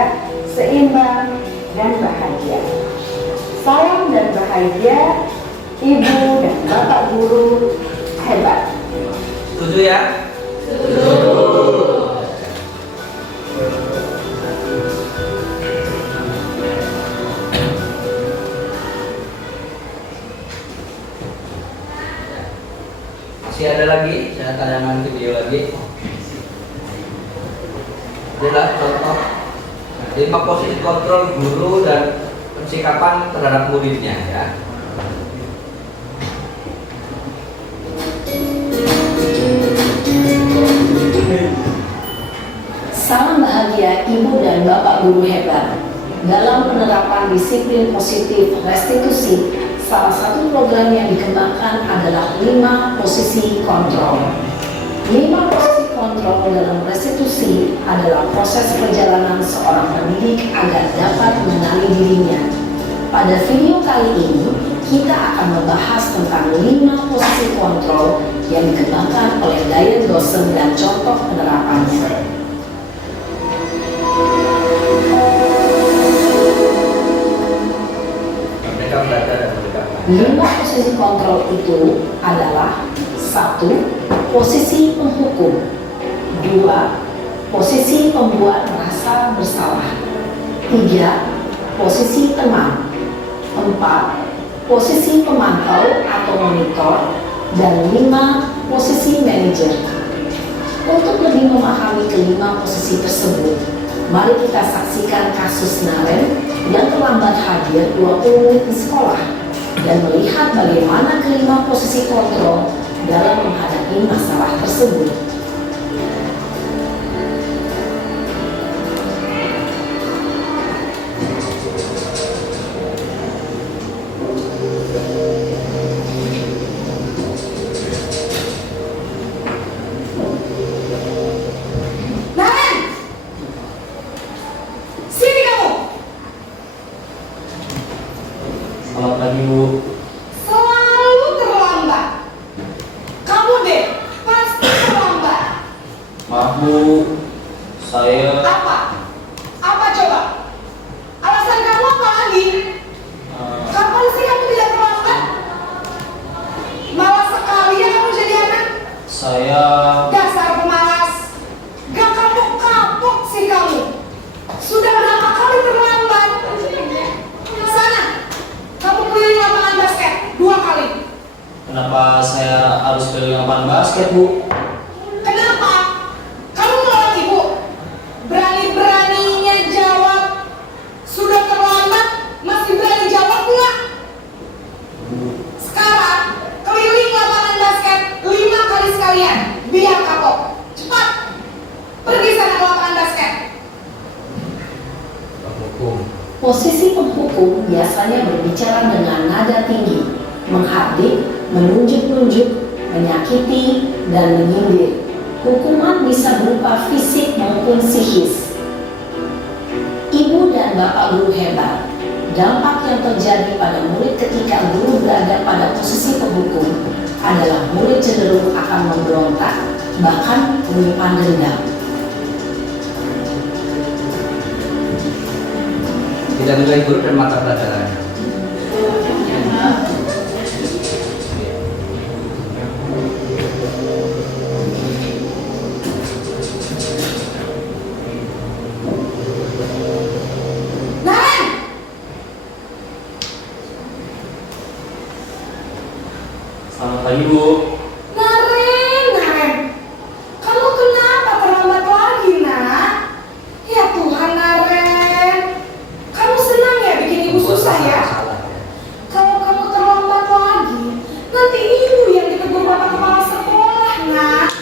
seimbang, dan bahagia. Salam dan bahagia, ibu dan bapak guru hebat. Setuju ya? Masih ada lagi, saya tayangan video lagi. Inilah contoh 5 posisi kontrol guru dan persikapan terhadap muridnya ya. Salam bahagia ibu dan bapak guru hebat. Dalam penerapan disiplin positif restitusi, salah satu program yang dikembangkan adalah 5 posisi kontrol. 5 posisi kontrol dalam restitusi adalah proses perjalanan seorang pendidik agar dapat mengenali dirinya. Pada video kali ini, kita akan membahas tentang 5 posisi kontrol yang dikembangkan oleh Diane Dawson dan contoh penerapannya. Mereka belajar dan berkata. 5 posisi kontrol itu adalah 1. Posisi penghukum. 2. Posisi pembuat merasa bersalah. 3. Posisi teman. 4. Posisi pemantau atau monitor. Dan 5. Posisi manajer. Untuk lebih memahami kelima posisi tersebut, mari kita saksikan kasus Naren yang terlambat hadir 20 menit di sekolah dan melihat bagaimana kelima posisi kontrol dalam menghadapi masalah tersebut. Selamat pagi Bu. Selalu terlambat. Kamu deh, pasti terlambat. Maaf Bu, saya Apa? Apa coba? Alasan kamu apa lagi? Kapan sih kamu tidak terlambat? Malas sekali ya kamu jadi anak. saya Dasar pemalas. Gak kapok-kapok sih kamu. Sudah berapa kali terlambat? Sana, kamu keliling lapangan Kenapa saya harus pilih lapangan basket, Bu? Kenapa? Kamu nolak ibu? Berani-beraninya jawab. Sudah terlambat, masih berani jawab nggak? Sekarang, keliling lapangan basket 5 kali sekalian. Biar kapok. Cepat. Pergi sana ke lapangan basket. Penghukum. Posisi penghukum biasanya berbicara dengan nada tinggi, menghardik, menunjuk-nunjuk, menyakiti, dan menyindir. Hukuman bisa berupa fisik maupun psikis. Ibu dan bapak guru hebat. Dampak yang terjadi pada murid ketika guru berada pada posisi penghukum adalah murid cenderung akan memberontak, bahkan menyimpan dendam. Tidak menyukai guru dan mata pelajaran. Naren! Selamat pagi, Bu. Naren! Kamu kenapa terlambat lagi, nak? Ya Tuhan, Naren. Kamu senang ya bikin ibu susah ya? Salah. Kalau kamu terlambat lagi, nanti ibu yang ditegur bapak kepala sekolah, nak.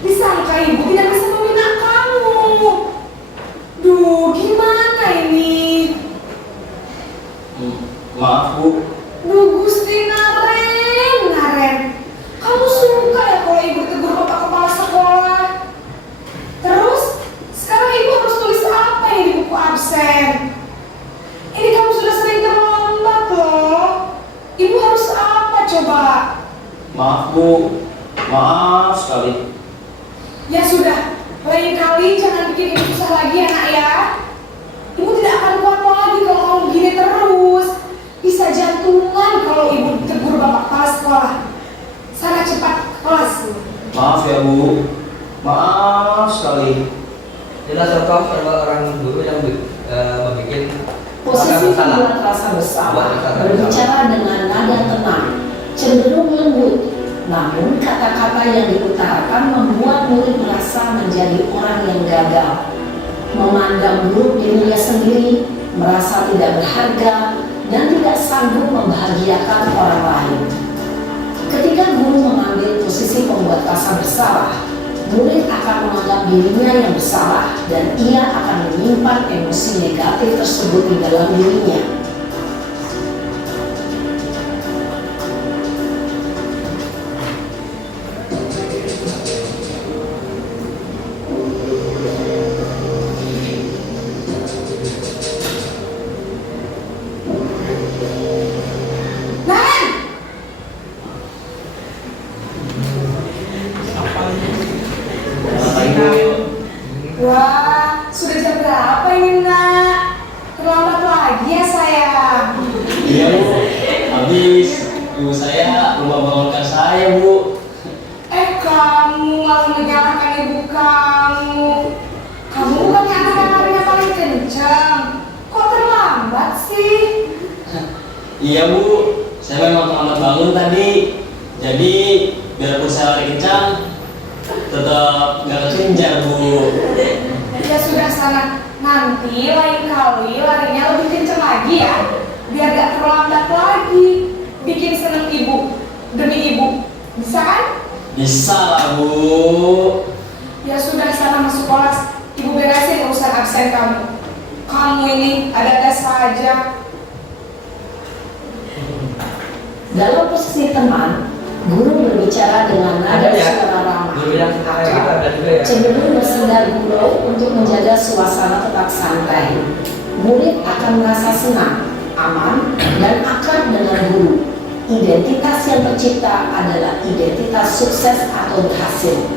Disangka ibu tidak bisa membina kamu. Duh, gimana ini? Maaf, Bu. Duh, Gusti Naren. Kamu suka ya kalau ibu tegur bapak kepala sekolah? Terus, sekarang ibu harus tulis apa yang di buku absen? Ini kamu sudah sering terlambat loh. Ibu harus apa coba? Maaf, Bu. Maaf sekali. Ya sudah, lain kali jangan bikin ibu susah lagi ya nak ya. Ibu tidak akan kuat lagi kalau kamu begini terus. Bisa jantungan kalau ibu tegur bapak kepala sekolah. Sana cepat ke kelas. Maaf ya, Bu. Maaf sekali. Inilah contoh orang guru yang membuat Posisi membuat rasa bersalah, berbicara dengan nada tenang, cenderung lembut. Namun kata-kata yang diutarakan membuat murid merasa menjadi orang yang gagal, memandang buruk dirinya sendiri, merasa tidak berharga, dan tidak sanggup membahagiakan orang lain. Ketika guru mengambil posisi pembuat rasa bersalah, murid akan menganggap dirinya yang bersalah dan ia akan menyimpan emosi negatif tersebut di dalam dirinya. Selamat pagi, Bu. Wah, sudah jam berapa ini nak? Terlambat lagi ya sayang. Iya, Bu. Habis ibu saya lupa bangunkan saya, Bu. Kamu malah menyalahkan ibu kamu. Kamu bukannya anak yang larinya paling kencang. Kok terlambat sih? Iya, Bu. Saya memang terlambat bangun tadi. Jadi, biarpun saya lari kencang, tetap nggak kekejar, Bu. Ya sudah sana. Nanti lain kali larinya lebih kencang lagi ya. Biar gak terlambat lagi. Bikin seneng ibu. Demi ibu. Bisa kan? Bisa lah, Bu. Ya sudah sana masuk kelas. Ibu beresin urusan absen kamu. Kamu ini ada-ada saja. Dalam posisi teman, guru berbicara dengan nada Ada ya? suara ramah, Guru yang kayak gitu ada juga ya? cenderung bersandar gurau untuk menjaga suasana tetap santai. Murid akan merasa senang, aman, dan akrab dengan guru. Identitas yang tercipta adalah identitas sukses atau berhasil.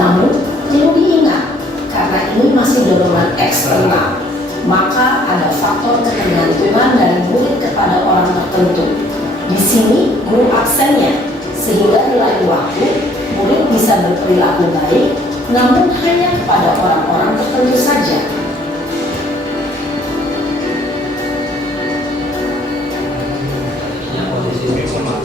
Namun, perlu diingat, karena ini masih dorongan eksternal, maka ada faktor ketergantungan dari murid kepada orang tertentu. Di sini guru absennya, sehingga di lain waktu murid bisa berperilaku baik, namun hanya kepada orang-orang tertentu saja. Posisi sama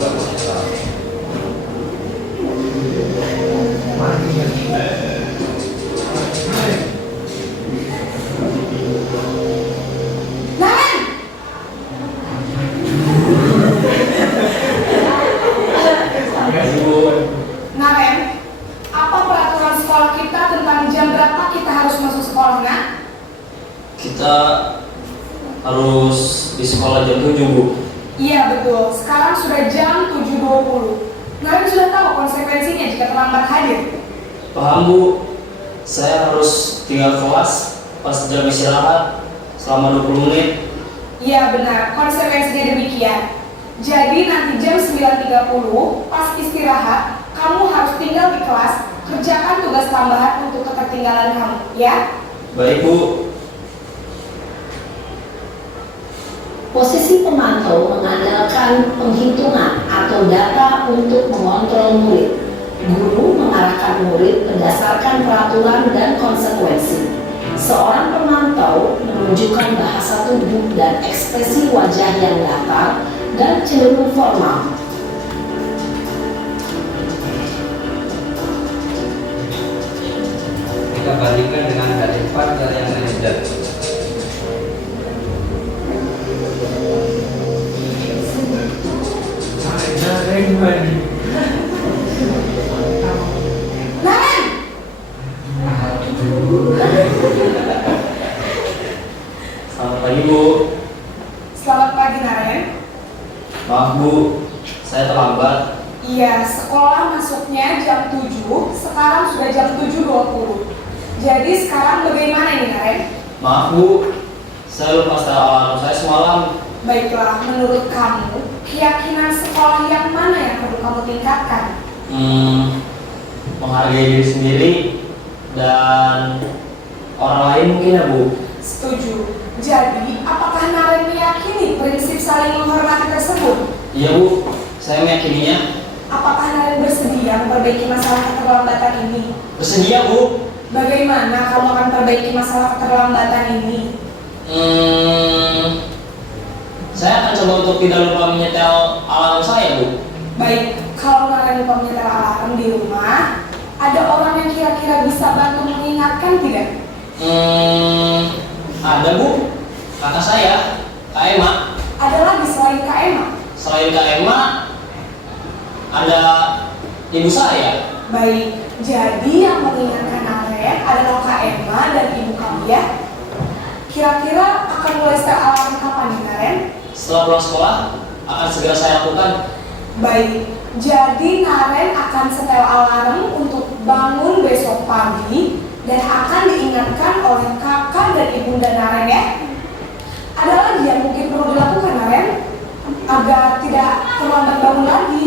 kita harus di sekolah jam 7, Bu. Iya betul, sekarang sudah jam 7.20. Naren sudah tahu konsekuensinya jika terlambat hadir. Paham, Bu. Saya harus tinggal kelas pas jam istirahat selama 20 menit. Iya benar, konsekuensinya demikian. Jadi nanti jam 9.30 pas istirahat, kamu harus tinggal di kelas, kerjakan tugas tambahan untuk ketertinggalan kamu, ya? Baik, Bu. Posisi pemantau mengandalkan penghitungan atau data untuk mengontrol murid. Guru mengarahkan murid berdasarkan peraturan dan konsekuensi. Seorang pemantau menunjukkan bahasa tubuh dan ekspresi wajah yang datar dan cenderung formal. Kita bandingkan dengan dari 4 dari yang manajer. Naren! Selamat pagi, Bu. Selamat pagi Naren. Maaf, Bu. Saya terlambat. Iya, sekolah masuknya jam 7, sekarang sudah jam 7.20. Jadi sekarang bagaimana ini Naren? Maaf, Bu. Saya lupa setel alarm saya semalam. Baiklah, menurut kamu, keyakinan sekolah yang mana yang perlu kamu tingkatkan? Menghargai diri sendiri dan orang lain mungkin ya, Bu. Setuju. Jadi, apakah Naren meyakini prinsip saling menghormati tersebut? Iya, Bu. Saya meyakininya. Apakah Naren bersedia memperbaiki masalah keterlambatan ini? Bersedia, Bu. Bagaimana kamu akan perbaiki masalah keterlambatan ini? Saya akan coba untuk tidak lupa menyetel alarm saya, Bu. Baik, kalau Naren lupa menyetel alarm di rumah, ada orang yang kira-kira bisa bantu mengingatkan tidak? Ada, Bu. Kakak saya, Kak Emma. Ada lagi selain Kak Emma? Selain Kak Emma, ada ibu saya. Baik, jadi yang mengingatkan Naren adalah Kak Emma dan ibu kamu ya? Kira-kira akan mulai setel alarm kapan nih Naren? Setelah pulang sekolah, akan segera saya lakukan. Baik, jadi Naren akan setel alarm untuk bangun besok pagi dan akan diingatkan oleh kakak dan ibunda Naren ya. Ada lagi yang mungkin perlu dilakukan Naren agar tidak terlambat bangun lagi.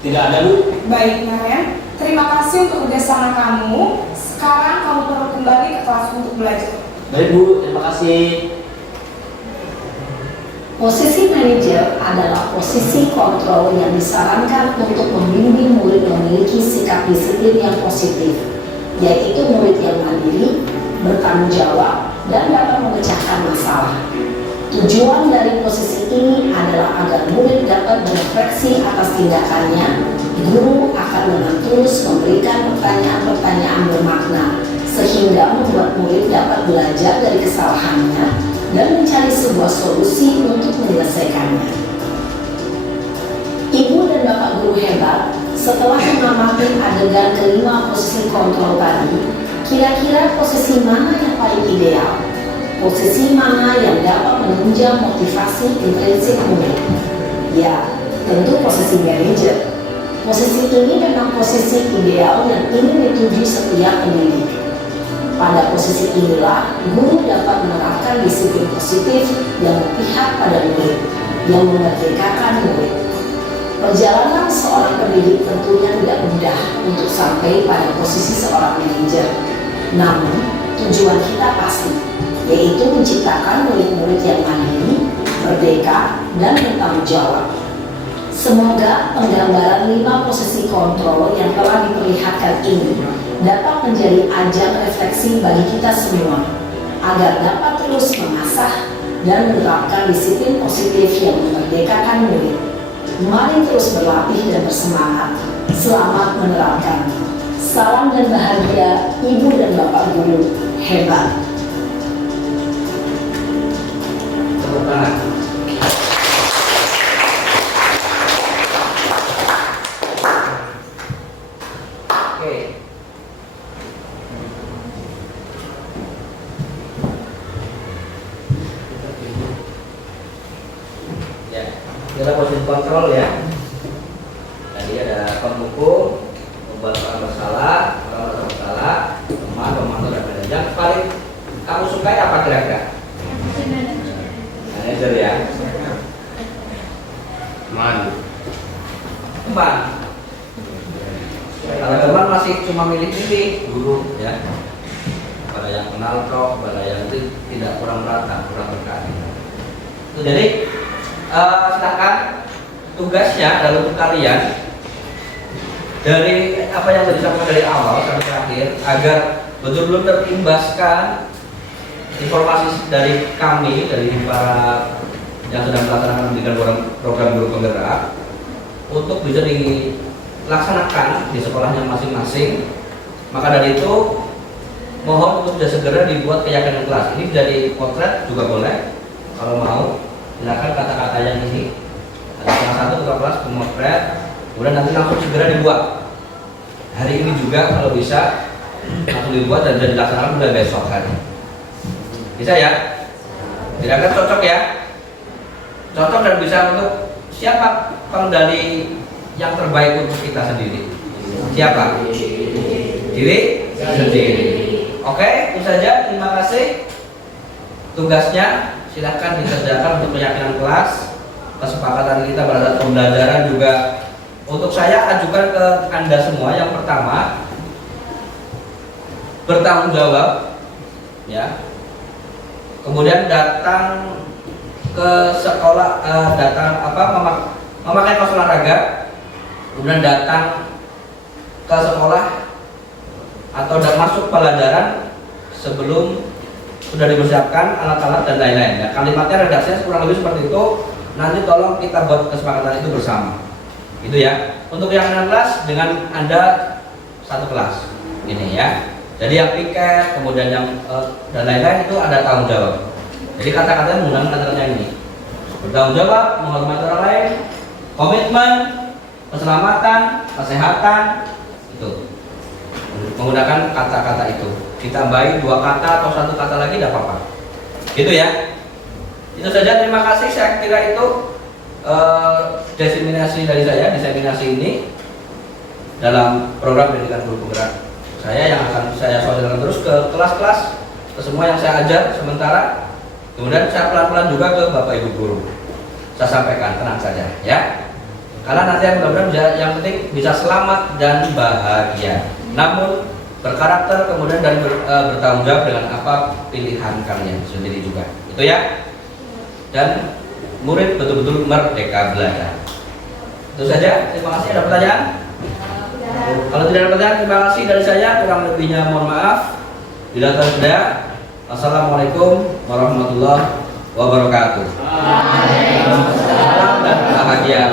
Tidak ada, Bu. Baik Naren, terima kasih untuk kerjasama kamu. Sekarang kamu perlu kembali ke kelas untuk belajar. Baik, Bu. Terima kasih. Posisi manajer adalah posisi kontrol yang disarankan untuk membimbing murid memiliki sikap disiplin yang positif, yaitu murid yang mandiri, bertanggung jawab, dan dapat memecahkan masalah. Tujuan dari posisi ini adalah agar murid dapat berefleksi atas tindakannya. Guru akan dengan tulus memberikan pertanyaan-pertanyaan bermakna, sehingga membuat murid dapat belajar dari kesalahannya dan mencari sebuah solusi untuk menyelesaikannya. Ibu dan bapak guru hebat, setelah mengamati adegan kelima posisi kontrol tadi, kira-kira posisi mana yang paling ideal? Posisi mana yang dapat menunjang motivasi intrinsik murid? Ya, tentu posisi manajer. Posisi ini memang posisi ideal yang ingin dituju setiap pendidik. Pada posisi inilah, guru dapat menerapkan disiplin positif yang berpihak pada murid, yang memerdekakan murid. Perjalanan seorang pendidik tentunya tidak mudah untuk sampai pada posisi seorang manajer. Namun, tujuan kita pasti, yaitu menciptakan murid-murid yang mandiri, merdeka, dan bertanggung jawab. Semoga penggambaran 5 posisi kontrol yang telah diperlihatkan ini dapat menjadi ajang refleksi bagi kita semua, agar dapat terus mengasah dan menerapkan disiplin positif yang memerdekakan murid. Mari terus berlatih dan bersemangat. Selamat menerapkan. Salam dan bahagia Ibu dan Bapak Guru hebat. Tepuk tangan. Oke. kontrol ya. Tadi ada penghukum, membuat orang bersalah, teman, pemantau dan manajer. Paling kamu sukai apa kira-kira? Manajer ya. Teman. Kalau teman masih cuma milih-milih guru ya. Pada yang kenal kok, pada yang itu tidak kurang rata, kurang berkali. Jadi silakan tugasnya adalah untuk kalian dari apa yang sudah disampaikan dari awal sampai terakhir agar betul-betul terimbaskan informasi dari kami, dari para yang sedang melaksanakan pendidikan program guru penggerak untuk bisa dilaksanakan di sekolahnya masing-masing. Maka dari itu mohon untuk bisa segera dibuat keyakinan kelas. Ini jadi potret juga boleh kalau mau. Silakan kata-kata yang ini ada salah satu ketua kelas pemotret, kemudian nanti langsung segera dibuat. Hari ini juga kalau bisa langsung dibuat dan bisa dilaksanakan mulai besok hari. Bisa ya? Kira-kira cocok ya? Cocok dan bisa untuk siapa pengendali yang terbaik untuk kita sendiri? Siapa? Diri sendiri. Oke, itu saja. Terima kasih. Tugasnya silakan dikerjakan untuk keyakinan kelas. Kesepakatan kita pada saat pembelajaran juga untuk saya ajukan ke Anda semua. Yang pertama, bertanggung jawab, ya. Kemudian datang ke sekolah, memakai kaos olahraga, kemudian datang ke sekolah atau masuk pelajaran sebelum sudah dipersiapkan alat-alat dan lain-lain. Ya, kalimatnya redaksinya kurang lebih seperti itu. Nanti tolong kita buat kesepakatan itu bersama. Itu ya. Untuk keyakinan kelas dengan Anda satu kelas. Ini ya. Jadi yang piket, kemudian yang dan lain-lain itu ada tanggung jawab. Jadi kata-katanya menggunakan kata-kata ini. Bertanggung jawab, menghormati orang lain, komitmen, keselamatan, kesehatan, itu. Menggunakan kata-kata itu. Ditambahi 2 kata atau 1 kata lagi tidak apa-apa. Gitu ya. Itu saja, terima kasih. Saya kira itu diseminasi dari saya, diseminasi ini dalam program pendidikan guru penggerak saya yang akan saya saudarakan terus ke kelas-kelas, ke semua yang saya ajar sementara. Kemudian saya pelan-pelan juga ke Bapak Ibu guru. Saya sampaikan, tenang saja ya. Karena nanti mudah-mudahan yang penting bisa selamat dan bahagia. Namun berkarakter kemudian dan bertanggung jawab dengan apa pilihan kalian sendiri juga. Itu ya. Dan murid betul-betul merdeka belajar. Itu saja. Terima kasih. Ada pertanyaan? Kalau tidak ada pertanyaan, terima kasih dari saya. Kurang lebihnya mohon maaf. Bila tidak, assalamualaikum warahmatullahi wabarakatuh. Salam dan bahagia.